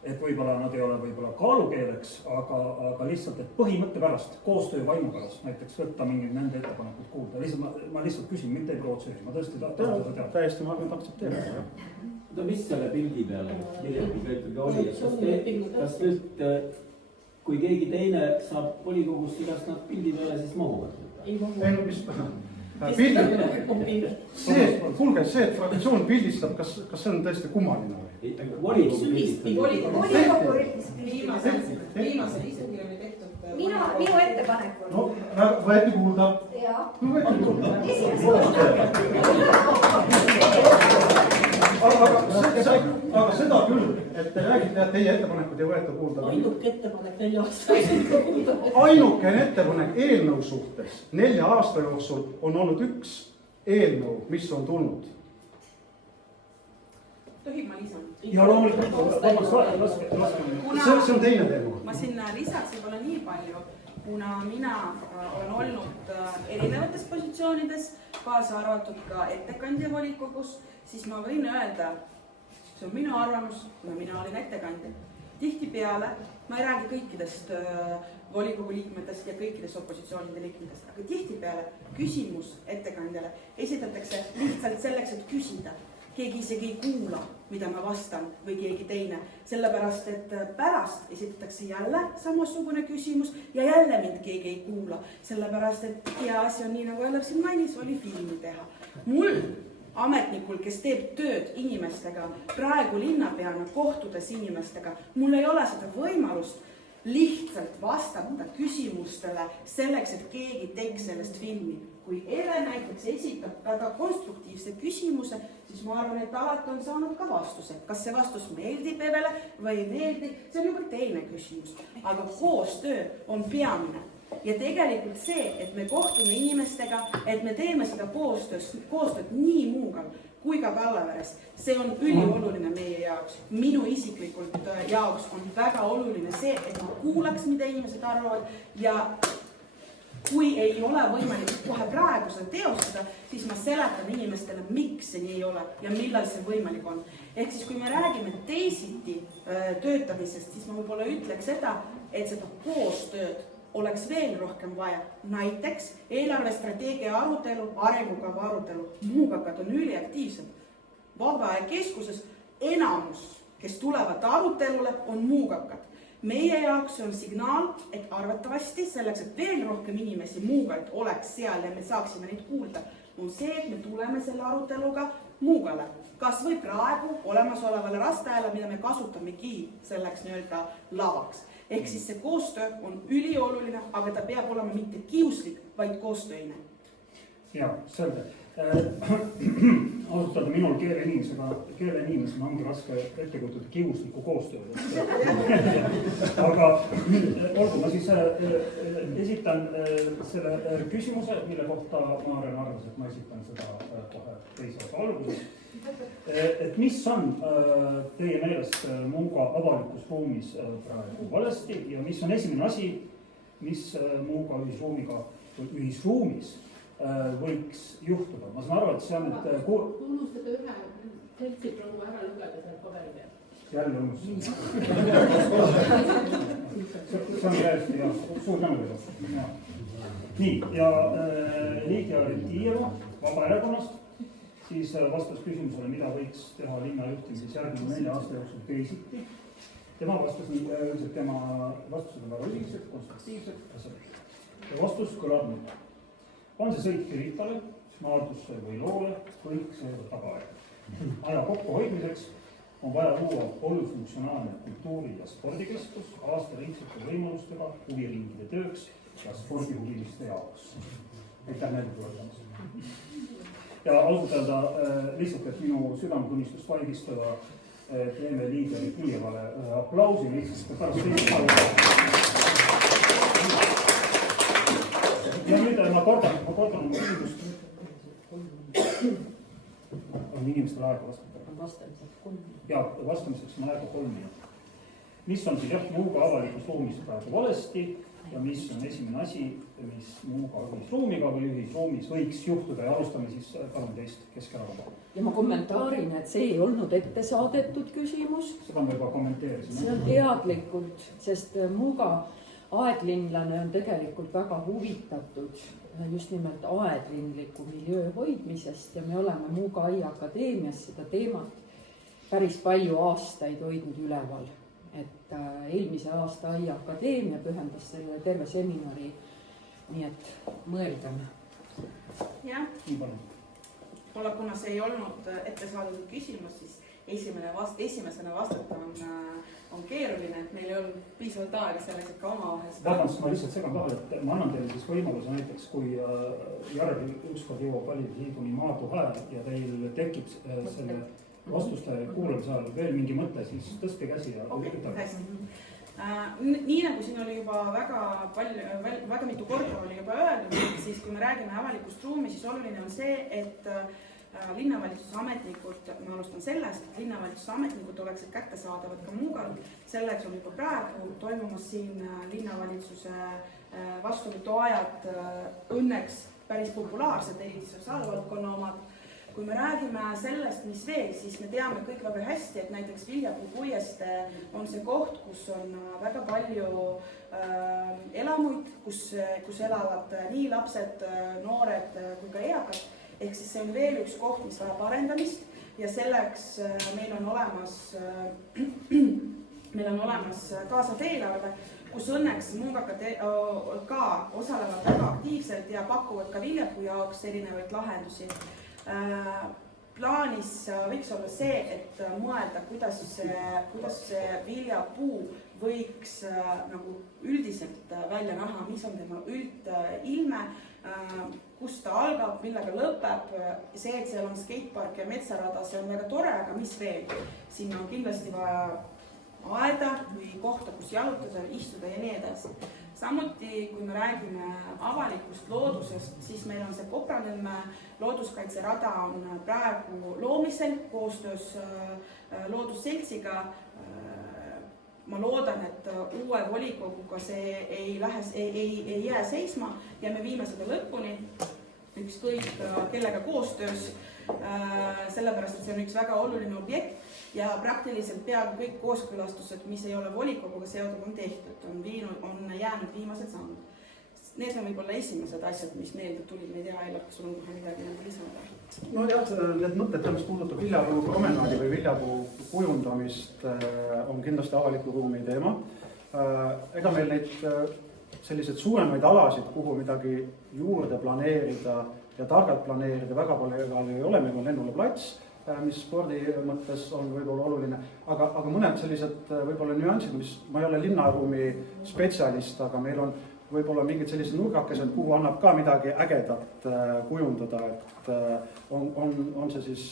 et võib-olla nad ei ole võib-olla kaalukeeleks, aga lihtsalt, et põhimõtte pärast, koostöö vaimu pärast näiteks võtta mingid nende ettepanekud kuulda. Ma lihtsalt küsin, mitte ei provotseeri, ma tõesti tahan seda teada. Täiesti ma arvan, et aktsepteerida. No mis selle pildi peale millega ikkagi oli, kas nüüd, kui keegi teine saab volikogus, siis kas nad pildi peale siis mahuvad? Ei no mis kuulge, see, et fraktsioon pildistab, kas see on tõesti kummaline? Viimasel istungil oli tehtud. Minu ettepanek on. No, võeti kuulda. Jaa. Aga seda küll, et te räägite, et teie ettepanekud ei võeta kuulda. Ainuke ettepanek 4 aasta. Ainukene ettepanek eelnõu suhtes 4 aasta jooksul on olnud üks eelnõu, mis on tulnud. Tohib ma lisan? Ja loomulikult, see on teine teema. Ma sinna lisaks võib-olla nii palju, kuna mina olen olnud erinevates positsioonides, kaasa arvatud ka ettekandja volikogus, siis ma võin öelda, see on minu arvamus, kuna mina olin ettekandja. Tihtipeale, ma ei räägi kõikidest volikogu liikmetest ja kõikidest opositsioonide liikmetest, aga tihtipeale küsimus ettekandjale esitatakse lihtsalt selleks, et küsida. Keegi isegi ei kuula, mida ma vastan või keegi teine, sellepärast et pärast esitatakse jälle samasugune küsimus ja jälle mind keegi ei kuula, sellepärast et hea asi on nii, nagu Ellar siin mainis, oli filmi teha. Mul ametnikul, kes teeb tööd inimestega, praegu linnapeana kohtudes inimestega, mul ei ole seda võimalust lihtsalt vastata küsimustele selleks, et keegi teeks sellest filmi. Kui Ele näiteks esitab väga konstruktiivse küsimuse, siis ma arvan, et alati on saanud ka vastuse. Kas see vastus meeldib Evele või ei meeldi, see on juba teine küsimus. Aga koostöö on peamine. Ja tegelikult see, et me kohtume inimestega, et me teeme seda koostööd nii Muugal kui ka Kallaveres, see on ülioluline meie jaoks. Minu isiklikult jaoks on väga oluline see, et ma kuulaks, mida inimesed arvavad ja kui ei ole võimalik kohe praegu seda teostada, siis ma seletan inimestele, miks see nii ei ole ja millal see võimalik on. Ehk siis, kui me räägime teisiti töötamisest, siis ma võib-olla ütleks seda, et seda koostööd oleks veel rohkem vaja. Näiteks eelarvestrateegia arutelu, arengukava arutelu, muugakad on üliaktiivsed. Vabaaegkeskuses enamus, kes tulevad arutelule, on muugakad. Meie jaoks on signaal, et arvatavasti selleks, et veel rohkem inimesi Muugalt oleks seal ja me saaksime neid kuulda, on see, et me tuleme selle aruteluga Muugale. Kas või praegu olemasolevale rasteajale, mida me kasutamegi selleks nii-öelda lavaks. Ehk siis see koostöö on ülioluline, aga ta peab olema mitte kiuslik, vaid koostööine. Jaa, selge. Austada minul keeleinimesena ongi raske ette kujutada kiuslikku koostööd. Aga olgu, ma siis esitan selle küsimuse, mille kohta Maarjan arvas, et ma esitan seda kohe teise osa alguses. Et mis on teie meelest Muuga avalikus ruumis praegu valesti ja mis on esimene asi, mis Muuga ühisruumis võiks juhtuda. Ma saan aru, et see on, et unustada ühe seltsiprogu ära lugeda seal paberi peal. Jälle unustada. See on täiesti jah, suur tänu teile. Nii, ja Liidia Retijeva Vabaerakonnast siis vastas küsimusele, mida võiks teha linna juhtimises järgmine 4 aasta jooksul teisiti. Tema vastas nii, üldiselt tema vastused on väga üldised, konstruktiivsed. Ja vastus kõlab nüüd. On see sõit Piritale, Maardusse või Loole, kõik see tagaaeg. Aja kokkuhoidmiseks on vaja luua polüfunktsionaalne kultuuri- ja spordikeskus aastaringsete võimalustega huviringide tööks ja spordihuviliste jaoks. Aitäh meelde tuletamast. Ja ausalt öelda lihtsalt, et minu südametunnistust vaigistada teeme Liidia Retijevale aplausi lihtsalt pärast teist. Ja nüüd ma kordan oma küsimust. on inimestel aega vastata? Vastamiseks 3 minutit. Ja vastamiseks on aega 3 minutit. Mis on siis jah Muuga avalikus ruumis praegu valesti ja mis on esimene asi, mis Muuga ühisruumiga või ühisruumis võiks juhtuda ja alustame siis palun teist Keskerakonna. Ja ma kommentaarin, et see ei olnud ette saadetud küsimus. Seda me juba kommenteerisime. See on teadlikult, sest Muuga aedlinlane on tegelikult väga huvitatud just nimelt aedlinliku miljöö hoidmisest ja me oleme Muuga Aiaakadeemias seda teemat päris palju aastaid hoidnud üleval. Et eelmise aasta Aiaakadeemia pühendas sellele terve seminari, nii et mõelgem. Jah, kuna see ei olnud ette saadetud küsimus, siis esimesena vastata on keeruline, et meil ei olnud piisavalt aega selleks, et ka omavahel. Vabandust, ma lihtsalt segan vahele, et ma annan teile siis võimaluse näiteks, kui järgi ükskord jõuab Valimisliiduni Maardu hääl ja teil tekib selle vastuste kuulamise ajal veel mingi mõte, siis tõstke käsi ja ütleme. Nii nagu siin oli juba väga mitu korda oli juba öeldud, siis kui me räägime avalikust ruumi, siis oluline on see, et linnavalitsuse ametnikud, ma alustan sellest, et linnavalitsuse ametnikud oleksid kättesaadavad ka Muugal. Selleks on juba praegu toimumas siin linnavalitsuse vastuvõtuajad õnneks päris populaarsed, eriti sotsiaalvaldkonna omad. Kui me räägime sellest, mis veel, siis me teame kõik väga hästi, et näiteks Viljapuu puiestee on see koht, kus on väga palju elamuid, kus elavad nii lapsed, noored kui ka eakad. Ehk siis see on veel üks koht, mis vajab arendamist ja selleks meil on olemas kaasav eelarve, kus õnneks Muugakad ka osalevad väga aktiivselt ja pakuvad ka Viljapuu jaoks erinevaid lahendusi. Plaanis võiks olla see, et mõelda, kuidas see Viljapuu võiks nagu üldiselt välja näha, mis on tema üldilme, kus ta algab, millega lõpeb. See, et seal on skatepark ja metsarada, see on väga tore, aga mis veel? Sinna on kindlasti vaja aeda või kohta, kus jalutada, istuda ja nii edasi. Samuti, kui me räägime avalikust loodusest, siis meil on see Kopranõmme looduskaitserada on praegu loomisel koostöös loodusseltsiga. Ma loodan, et uue volikoguga see ei jää seisma ja me viime seda lõpuni ükskõik kellega koostöös, sellepärast, et see on üks väga oluline objekt ja praktiliselt peaaegu kõik kooskõlastused, mis ei ole volikoguga seotud, on tehtud, on jäänud viimased sammud. Need on võib-olla esimesed asjad, mis meelde tulid, me ei tea, Ailar, kas sul on kohe midagi lisada? No jah, need mõtted, mis puudutab Viljapuu promenaadi või Viljapuu kujundamist, on kindlasti avaliku ruumi teema. Ega meil neid selliseid suuremaid alasid, kuhu midagi juurde planeerida ja targalt planeerida väga palju ei ole, meil on Lennula plats, mis spordi mõttes on võib-olla oluline, aga mõned sellised võib-olla nüansid, mis ma ei ole linnaruumi spetsialist, aga meil on võib-olla mingid sellised nurgakesed, kuhu annab ka midagi ägedat kujundada, et on see siis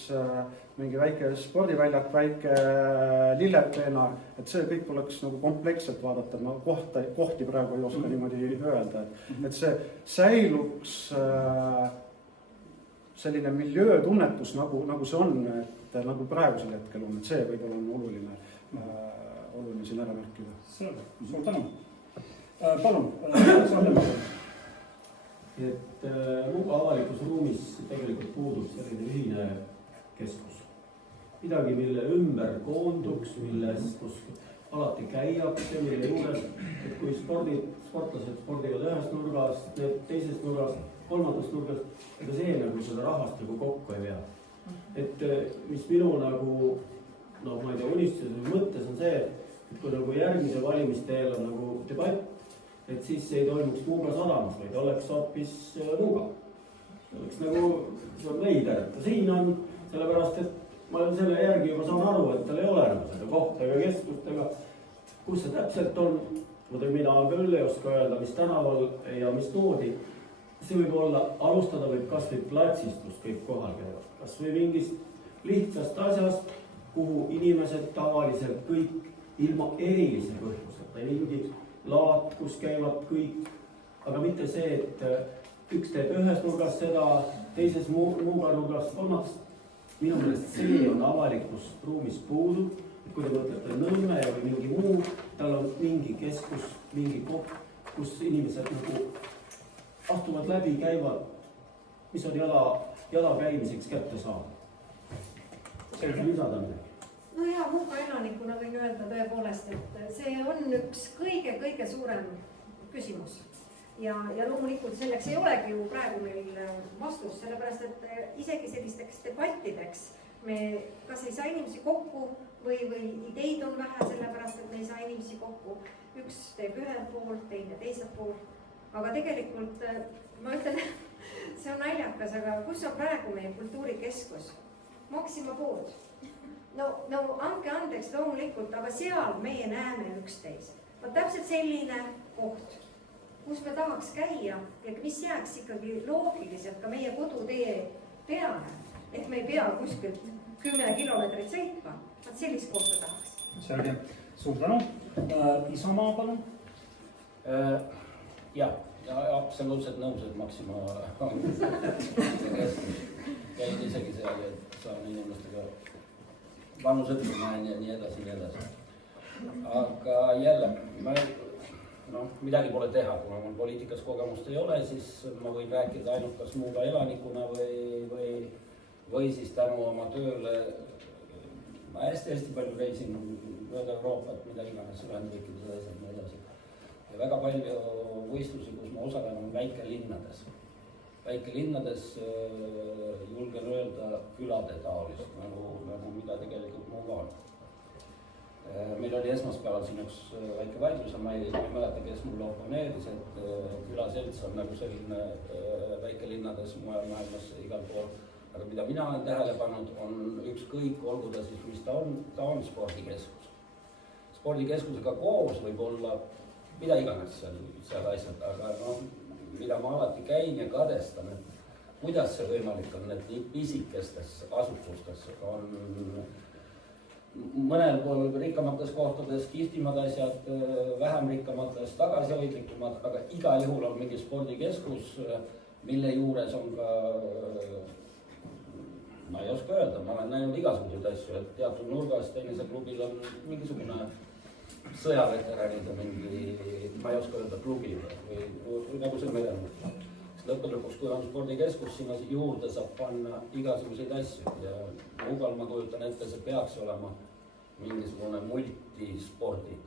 mingi väike spordiväljak, väike lillepeenar, et see kõik tuleks nagu kompleksselt vaadata, ma kohti praegu ei oska niimoodi öelda, et see säiluks selline miljöötunnetus, nagu see on, et nagu praegusel hetkel on, et see võib-olla on oluline siin ära märkida. Selge, suur tänu. Palun, et Muuga avalikus ruumis tegelikult puudub selline ühine keskus. Midagi, mille ümber koonduks, kus alati käiakse, mille juures, et kui sportlased spordivad ühest nurgast, teisest nurgast, kolmandast nurgast, ega see nagu seda rahvast nagu kokku ei vea. Et mis minu nagu, ma ei tea, unistus või mõttes on see, et kui nagu järgmise valimiste eel on nagu debatt, et siis see ei toimuks Muuga sadamas, vaid oleks hoopis Muuga. See oleks nagu veider, et ta siin on, sellepärast, et ma selle järgi juba saan aru, et tal ei ole nagu seda kohta ega keskust, ega kus see täpselt on. Mina küll ei oska öelda, mis tänaval ja mis moodi. See võib olla, alustada võib kas või platsistus kõik kohal käivad, kas või mingist lihtsast asjast, kuhu inimesed tavaliselt kõik ilma erilise põhjuseta, mingi laat, kus käivad kõik, aga mitte see, et üks teeb ühes nurgas seda, teises Muuga nurgas, kolmandas. minu meelest see on avalikus ruumis puudu. Kui te mõtlete Nõmme või mingi muu, tal on mingi keskus, mingi koht, kus inimesed nagu astuvad läbi, käivad, mis on jala käimiseks kätte saada. Selge lisada midagi. No ja Muuga elanikuna võin öelda tõepoolest, et see on üks kõige suurem küsimus. Ja loomulikult selleks ei olegi ju praegu meil vastus, sellepärast et isegi sellisteks debattideks me kas ei saa inimesi kokku või ideid on vähe, sellepärast et me ei saa inimesi kokku. Üks teeb ühel pool, teine teisel pool. Aga tegelikult ma ütlen, see on naljakas, aga kus on praegu meie kultuurikeskus? Maxima pood. No andke andeks loomulikult, aga seal meie näeme üksteist. Täpselt selline koht, kus me tahaks käia ja mis jääks ikkagi loogiliselt ka meie kodutee peale, et me ei pea kuskilt 10 kilomeetrit sõitma. Vaat sellist kohta tahaks. Selge. Suur tänu. Isamaa, palun. Ja absoluutselt nõus, et Maxima on see keskus. Käin isegi seal, et saan inimestega vanusõppima ja nii edasi. Aga jälle, midagi pole teha, kuna mul poliitikas kogemust ei ole, siis ma võin rääkida ainult kas Muuga elanikuna või siis tänu oma tööle. Ma hästi palju reisin mööda Euroopat, mida iganes Ühendriikides asjad nii edasi. Ja väga palju võistlusi, kus ma osalen, on väikelinnades. Väikelinnades julgen öelda külade taolist, nagu mida tegelikult Muuga on. Meil oli esmaspäeval siin üks väike vaidlus ja ma ei mäleta, kes mulle oponeeris, et külaselts on nagu selline väikelinnades mujal maailmas igal pool. Aga mida mina olen tähele pannud, on ükskõik, olgu ta siis, mis ta on spordikeskus. Spordikeskusega koos võib olla mida iganes seal asjad, aga mida ma alati käin ja kadestan, et kuidas see võimalik on, et nii pisikestes asutustes on mõnel pool rikkamates kohtades kihvtimad asjad, vähem rikkamates tagasihoidlikumad, aga igal juhul on mingi spordikeskus, mille juures on ka ma ei oska öelda, ma olen näinud igasuguseid asju, et teatud nurgas teinisel klubil on mingisugune sõjaveteranid ja mingi, ma ei oska öelda, klubi või nagu see meil on. Lõppude lõpuks, kui on spordikeskus, sinna juurde saab panna igasuguseid asju ja Muugal ma kujutan ette, see peaks olema mingisugune multispordi.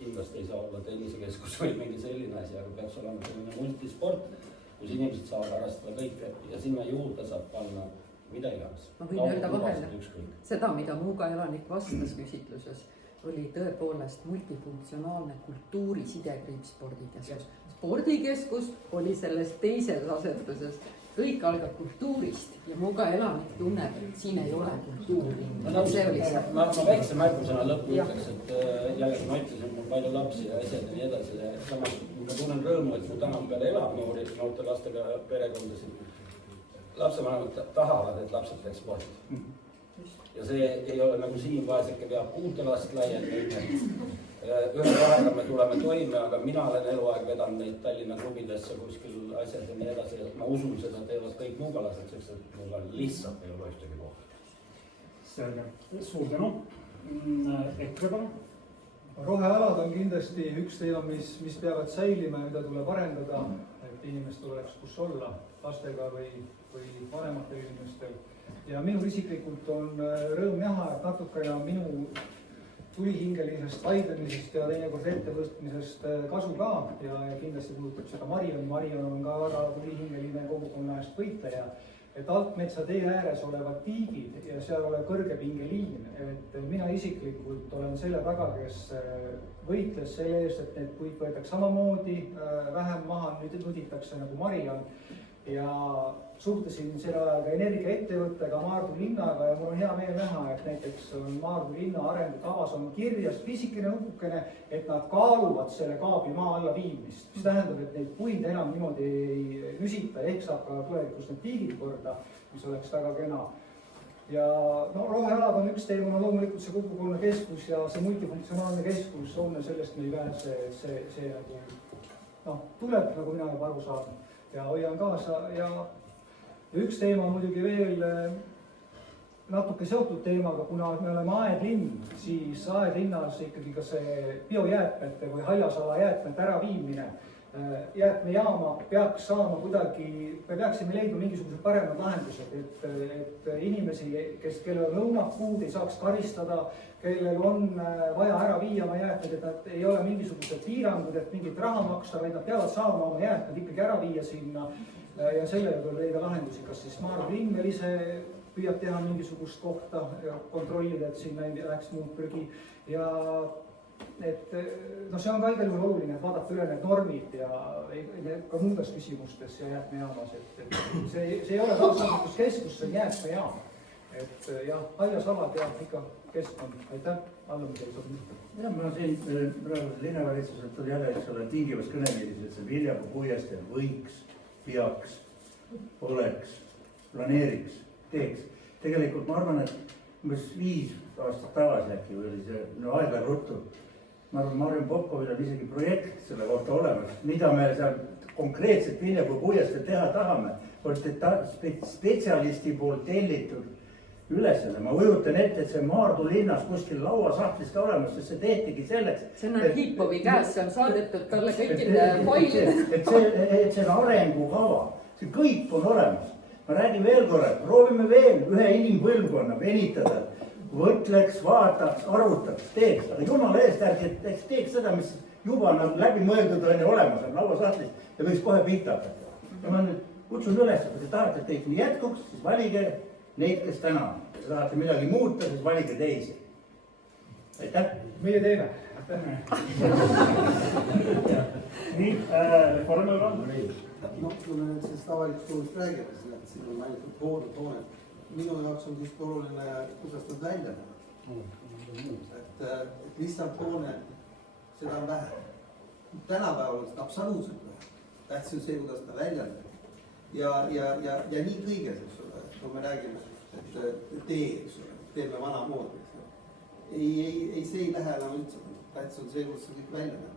Kindlasti ei saa olla tennisekeskus või mingi selline asi, aga peaks olema selline multisport, kus inimesed saavad harrastada kõike ja sinna juurde saab panna mida iganes. Ma võin öelda vahele, seda, mida Muuga elanik vastas küsitluses, oli tõepoolest multifunktsionaalne kultuuri sidekriipspordikeskus. Spordikeskus oli selles teises asetuses. Kõik algab kultuurist ja Muuga elanik tunneb, et siin ei ole kultuuri. Ma väikse märkusena lõppu ütleks, et jällegi ma ütlesin, mul palju lapsi ja asjad ja nii edasi. Ja samas ma tunnen rõõmu, et mu täna peale elab noorte lastega perekondasid. Lapsevanemad tahavad, et lapsed teeks sporti. Ja see ei ole nagu siin vaeseke peab uute last laiendada. Ühe vahega me tuleme toime, aga mina olen eluaeg vedanud neid Tallinna klubidesse kuskil asjad ja nii edasi. Ma usun seda teevad kõik muugalased, sest et mul on lihtsalt ei ole ühtegi kohta. Selge. Suur tänu. EKRE palun. Rohealad on kindlasti üks teema, mis peavad säilima ja mida tuleb arendada, et inimestel oleks kus olla lastega või vanematel inimestel. Ja minu isiklikult on rõõm näha, et natukene on minu tulihingelisest vaidlemisest ja teinekord ettevõtmisest kasu ka ja kindlasti puudutab seda Marion. Marion on ka väga tulihingeline kogukonna eest võitleja. Et altmetsa tee ääres olevad tiigid ja seal olev kõrgepingeliin, et mina isiklikult olen selle taga, kes võitles selle eest, et need puid võetakse samamoodi vähem maha, nüüd nuditakse nagu Marion. Ja suhtlesin selle ajal ka energiaettevõttega Maardu linnaga ja mul on hea meel näha, et näiteks Maardu linna arengukavas on kirjas pisikene nupukene, et nad kaaluvad selle kaabi maa alla viimist. Mis tähendab, et neid puid enam niimoodi ei nüsita, ehk saab ka tulevikus need tiigid korda, mis oleks väga kena. Ja rohealad on üks teema, loomulikult see kogukonna keskus ja see multifunktsionaalne keskus on sellest me ei pääse, see tuleb, nagu mina juba aru saan. Ja hoian kaasa ja üks teema on muidugi veel natuke seotud teemaga, kuna me oleme aedlinn, siis aedlinnas ikkagi ka see biojäätmete või haljasala jäätmete äraviimine jäätmejaama peaks saama kuidagi, me peaksime leidma mingisugused paremad lahendused, et inimesi, kellel on õunakuud, ei saaks karistada, kellel on vaja ära viia oma jäätmed, et nad ei ole mingisugused piirangud, et mingit raha maksta, vaid nad peavad saama oma jäätmed ikkagi ära viia sinna ja sellega tuleb leida lahendusi, kas siis Maardu linn veel ise püüab teha mingisugust kohta ja kontrollida, et sinna ei läheks muud prügi ja et no see on ka igal juhul oluline, et vaadata üle need normid ja ka muudes küsimustes ja jäätmejaamas, et see ei ole taaskasutuskeskus, see on jäätmejaam. Et jah, haljasalad ja ikka keskkond, aitäh, Allumisel sobib. Ja ma siin praegu linnavalitsuselt tuli jälle, eks ole, tingivas kõnekeeles, et see Viljapuu puiesteel võiks, peaks, oleks, planeeriks, teeks. Tegelikult ma arvan, et umbes 5 aastat tagasi äkki või oli see, no aeg läheb ruttu. Ma arvan, Marjan Popovil on isegi projekt selle kohta olemas, mida me seal konkreetselt Viljapuu puiesteel teha tahame. Spetsialisti poolt tellitud ülesanne. Ma ujutan ette, et see Maardu linnas kuskil lauasahtlis ka olemas, sest see tehtigi selleks. See on Hipovi käes, see on saadetud talle kõikide failid. Et see on arengukava, see kõik on olemas. Ma räägin veel korra, proovime veel ühe inimpõlvkonna venitada, võtleks, vaataks, arvutaks, teeks, aga jumala eest ärgi teeks seda, mis juba on läbi mõeldud on ja olemas on lauasahtlis ja võiks kohe pihta hakata. Ja ma nüüd kutsun üles, kui te tahate, et teid nii jätkuks, siis valige neid, kes täna on. Kui te tahate midagi muuta, siis valige teisi. Aitäh! Meie teeme. Nii, Reformierakond. No, kui me nüüd sellest avalikust ruumist räägime, siis siin on mainitud hooned. Minu jaoks on siiski oluline, kuidas nad välja näevad. Et lihtsalt hoone, seda on vähe. Tänapäeval on seda absoluutselt vähe. Tähtis on see, kuidas ta välja näeb. Ja nii kõiges, eks ole, kui me räägime, et tee, eks ole, teeme vana moodi, eks ole. Ei, see ei lähe enam üldse. Tähtis on see, kuidas see kõik välja näeb.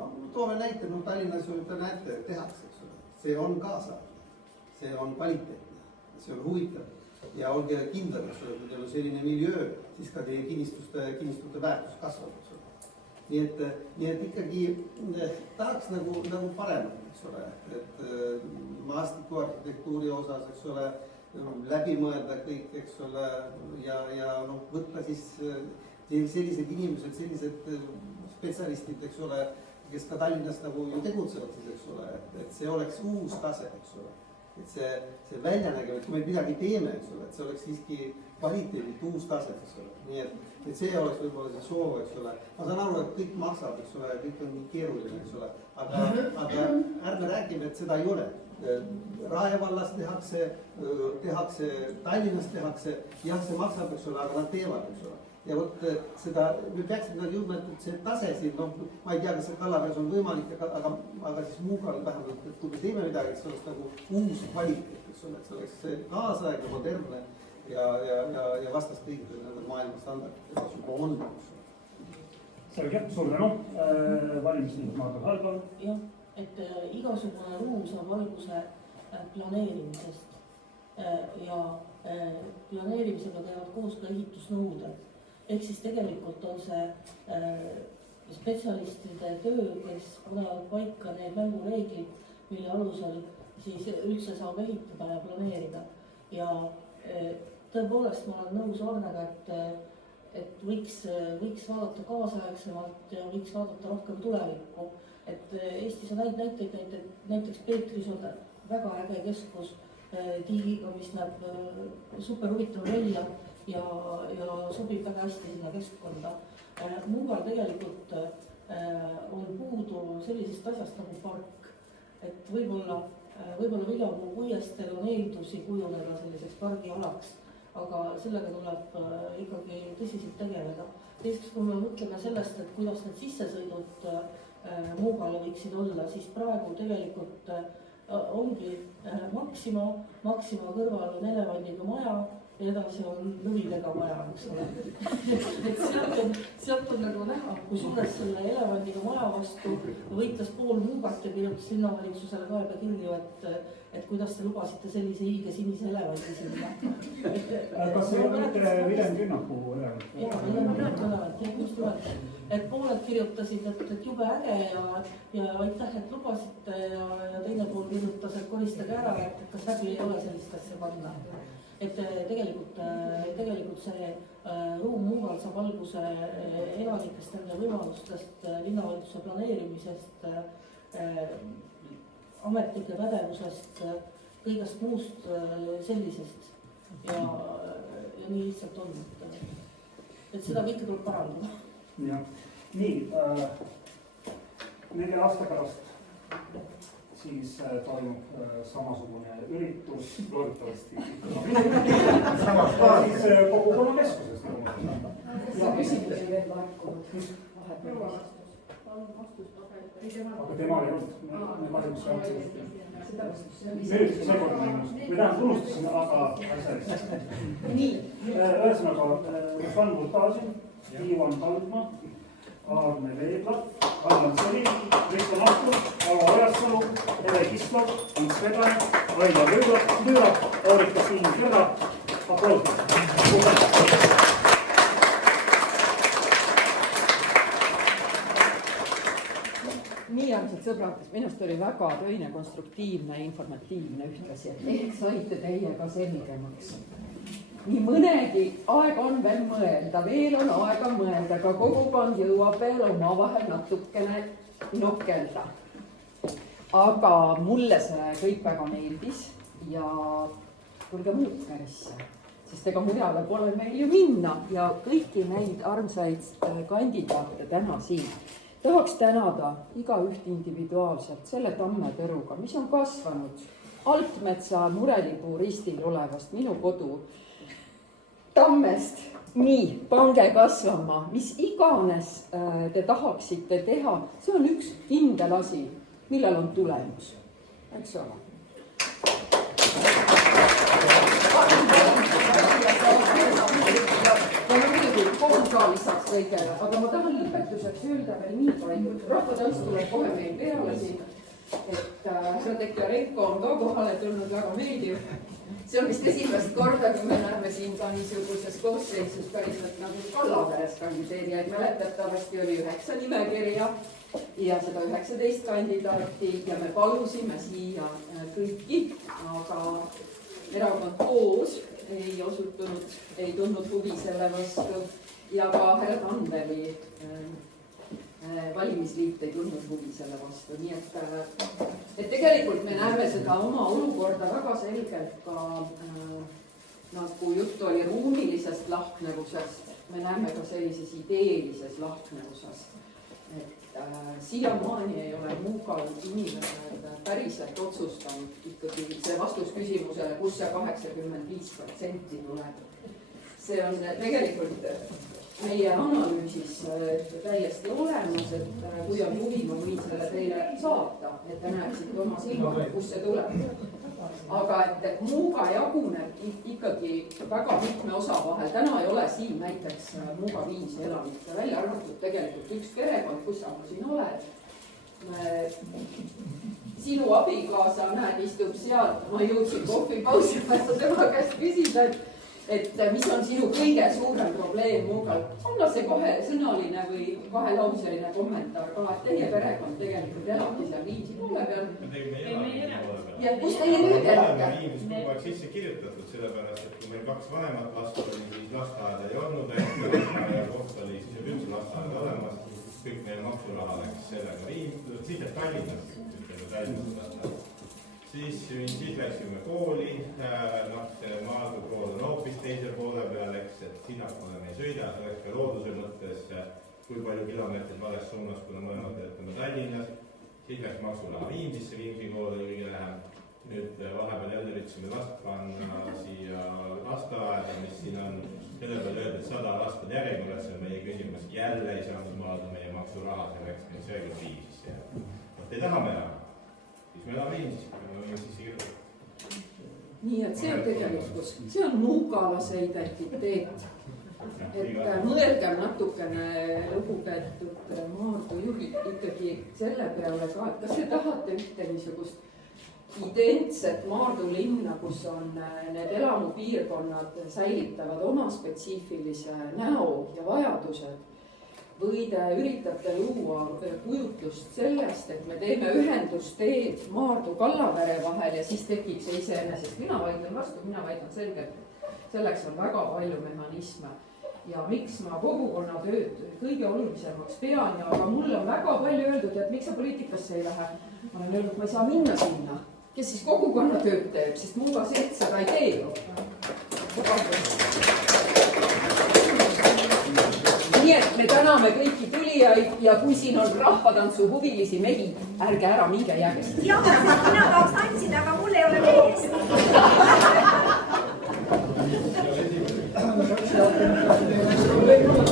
Ma toome näite, Tallinnas ju te näete, tehakse, eks ole. See on kaasaegne, see on kvaliteetne, see on huvitav. Ja olge kindlad, eks ole, kui teil on selline miljöö, siis ka teie kinnistute väärtus kasvab, eks ole. Nii et ikkagi tahaks nagu paremat, eks ole, et maastiku arhitektuuri osas, eks ole, läbi mõelda kõik, eks ole, ja võtta siis sellised inimesed, sellised spetsialistid, eks ole, kes ka Tallinnas nagu ju tegutsevad siis, eks ole, et see oleks uus tase, eks ole. Et see väljanägemine, et kui me midagi teeme, eks ole, et see oleks siiski kvaliteedilt uus tase, eks ole. Nii et see oleks võib-olla see soov, eks ole. Ma saan aru, et kõik maksab, eks ole, kõik on nii keeruline, eks ole. Aga ärme räägime, et seda ei ole. Rae vallas tehakse, Tallinnas tehakse, jah, see maksab, eks ole, aga nad teevad, eks ole. Ja vot seda, me peaksime jõudma, et see tase siin, ma ei tea, kas see Kallaveres on võimalik, aga siis Muugal vähemalt, et kui me teeme midagi, et see oleks nagu uus kvaliteet, eks ole, et see oleks kaasaegne, modernne ja vastas kõigile nende maailma standardid, mis juba on. Selge, suur tänu. Valimisliit Marko Halbal. Jah, et igasugune ruum saab alguse planeerimisest ja planeerimisega teevad koos ka ehitusnõuded. Ehk siis tegelikult on see spetsialistide töö, kes panevad paika need mängureeglid, mille alusel siis üldse saab ehitada ja planeerida. Ja tõepoolest ma olen nõus Arnega, et võiks vaadata kaasaegsemalt ja võiks vaadata rohkem tulevikku. Et Eestis on näiteks Peetris on väga äge keskus Tiigiga, mis näeb super huvitav välja ja sobib väga hästi sinna keskkonda. Muugal tegelikult on puudu sellisest asjast nagu park, et võib-olla Viljapuu puiesteel on eeldusi kujuneda selliseks pargialaks, aga sellega tuleb ikkagi tõsiselt tegeleda. Teiseks, kui me mõtleme sellest, et kuidas need sissesõidud Muugale võiksid olla, siis praegu tegelikult ongi Maxima kõrval on elevandiga maja ja edasi on lõvidega maja, eks ole. Et sealt on nagu näha, kui suures selle elevandiga maja vastu võitles pool Muugat ja kirjutas linnavalitsusele kaebekirju, et kuidas te lubasite sellise hiige sinise elevandi sinna. Kas see ei ole mitte Villem Künnaku elevant? Jaa, Villem Künnaku elevant, just nimelt. Et pooled kirjutasid, et jube äge ja aitäh, et lubasite ja teine pool kirjutas, et koristage ära, et kas häbi ei ole sellist asja panna. Et tegelikult see ruum Muugal saab alguse elanikest, nende võimalustest, linnavalitsuse planeerimisest, ametnike pädevusest, kõigest muust sellisest ja nii lihtsalt on, et seda kõike tuleb parandada. Jah, nii 4 aasta pärast siis toimub samasugune üritus, loodetavasti siis kogukonnakeskuses. Küsimusi veel laekunud vahepeal. Aga tema ei olnud, me kahjuks nüüd seekord ma unustasin, aga asja eest. Nii. Ühesõnaga, Ruslan Vutasin, Ivan Kaldma, Aarne Veebla, Allan Seli, Risto Nahkur, Avo Ojasalu, Eve Kislov, Ants Vedane, Aivar Müürak, Aurika Siim-Kürra, aplausid. Nii armsad sõbrad, minust oli väga töine, konstruktiivne ja informatiivne ühtlasi, et ehk saite teie ka selgemaks. Nii mõnegi aeg on veel mõelda, veel on aega mõelda, ka kogukond jõuab veel omavahel natukene nokkelda. Aga mulle see kõik väga meeldis ja tulge Muukerisse, sest ega mujale pole meil ju minna ja kõiki neid armsaid kandidaate täna siin. Tahaks tänada igaüht individuaalselt selle tammeperuga, mis on kasvanud Altmetsa Murelipuu ristil olevast minu kodu tammest. Nii, pange kasvama, mis iganes te tahaksite teha, see on üks kindel asi, millel on tulemus. Eks ole. Ja muidugi kogu saal lisaks kõigele, aga ma tahan lõpetuseks öelda veel nii palju. Rahvatants tuleb kohe meil peale siin, et härra Deklarenko on ka kohale tulnud, väga meeldiv. See on vist esimest korda, kui me näeme siin ka niisuguses koosseisus päriselt nagu Kallaveres kandideerijaid. Mäletatavasti oli 9 nimekirja ja seda 19 kandidaati ja me palusime siia kõiki, aga erakond koos ei osutunud, ei tundnud huvi selle vastu ja ka härra Tandeli valimisliit ei tundnud huvi selle vastu, nii et tegelikult me näeme seda oma olukorda väga selgelt ka nagu juttu oli ruumilisest lahknevusest, me näeme ka sellises ideelises lahknevuses, et siiamaani ei ole Muugal inimesed päriselt otsustanud ikkagi see vastus küsimusele, kus see 85% tuleb. See on tegelikult meie analüüsis täiesti olemas, et kui on huvi, ma võin selle teile saata, et te näeksite oma silmaga, kus see tuleb. Aga et Muuga jaguneb ikkagi väga mitme osa vahel. Täna ei ole siin näiteks Muuga viimsi elanikke, välja arvatud tegelikult üks perekond, kus sa siin oled. Sinu abikaasa, näed, istub seal, ma jõudsin kohvipausi pärast tema käest küsida, et mis on sinu kõige suurem probleem Muugal. Anna see kohe sõnaline või kahelauseline kommentaar ka, et teie perekond tegelikult elabki seal Viimsi poole peal. Ja kus teie nüüd elate? Viimsis kogu aeg sisse kirjutatud, sellepärast, et kui meil 2 vanemat last oli, siis lasteaeda ei olnud, ja koht oli siis juba üldse lasteaeda olemas. Kõik meil maksuraha läks sellega siis läks Tallinnas. Siis läksime kooli, Maardu kool on hoopis teise poole peal, eks, et sinnapoole me ei sõida, see oleks ka looduse mõttes, kui palju kilomeetrid vales suunas, kuna mõlemad töötame Tallinnas. Siis läks maksuraha Viimsisse, Viimsi kool oli kõige lähem. Nüüd vahepeal jälle üritasime last panna siia lasteaeda, mis siin on. Selle peale öelda, et 100 last on järjekorras, see on meie küsimus. Jälle ei saanud maada meie maksuraha, see läks meil seega Viimsisse. Ei taha me enam. Siis me elame Viimsisse kirjutada. Nii et see on tegelikkus, see on muugalase identiteet. Et mõelgem natukene lugupeetud Maardu juhid ikkagi selle peale ka, et kas te tahate ühte niisugust identset Maardu linna, kus on need elamupiirkonnad säilitavad oma spetsiifilise näo ja vajadused. Või te üritate luua kujutlust sellest, et me teeme ühendusteed Maardu Kallavere vahel ja siis tekib see iseenesest. Mina vaidlen vastu, mina väidan selgelt, et selleks on väga palju mehhanisme. Ja miks ma kogukonna tööd kõige olulisemaks pean ja aga mulle on väga palju öeldud, et miks sa poliitikasse ei lähe. Ma olen öelnud, ma ei saa minna sinna. Kes siis kogukonna tööd teeb, sest Muuga Sett seda ei tee ju. Nii et me täname kõiki tulijaid ja kui siin on rahvatantsu huvilisi mehi, ärge ära minge järjest. Jah, mina tahaks tantsida, aga mul ei ole meest.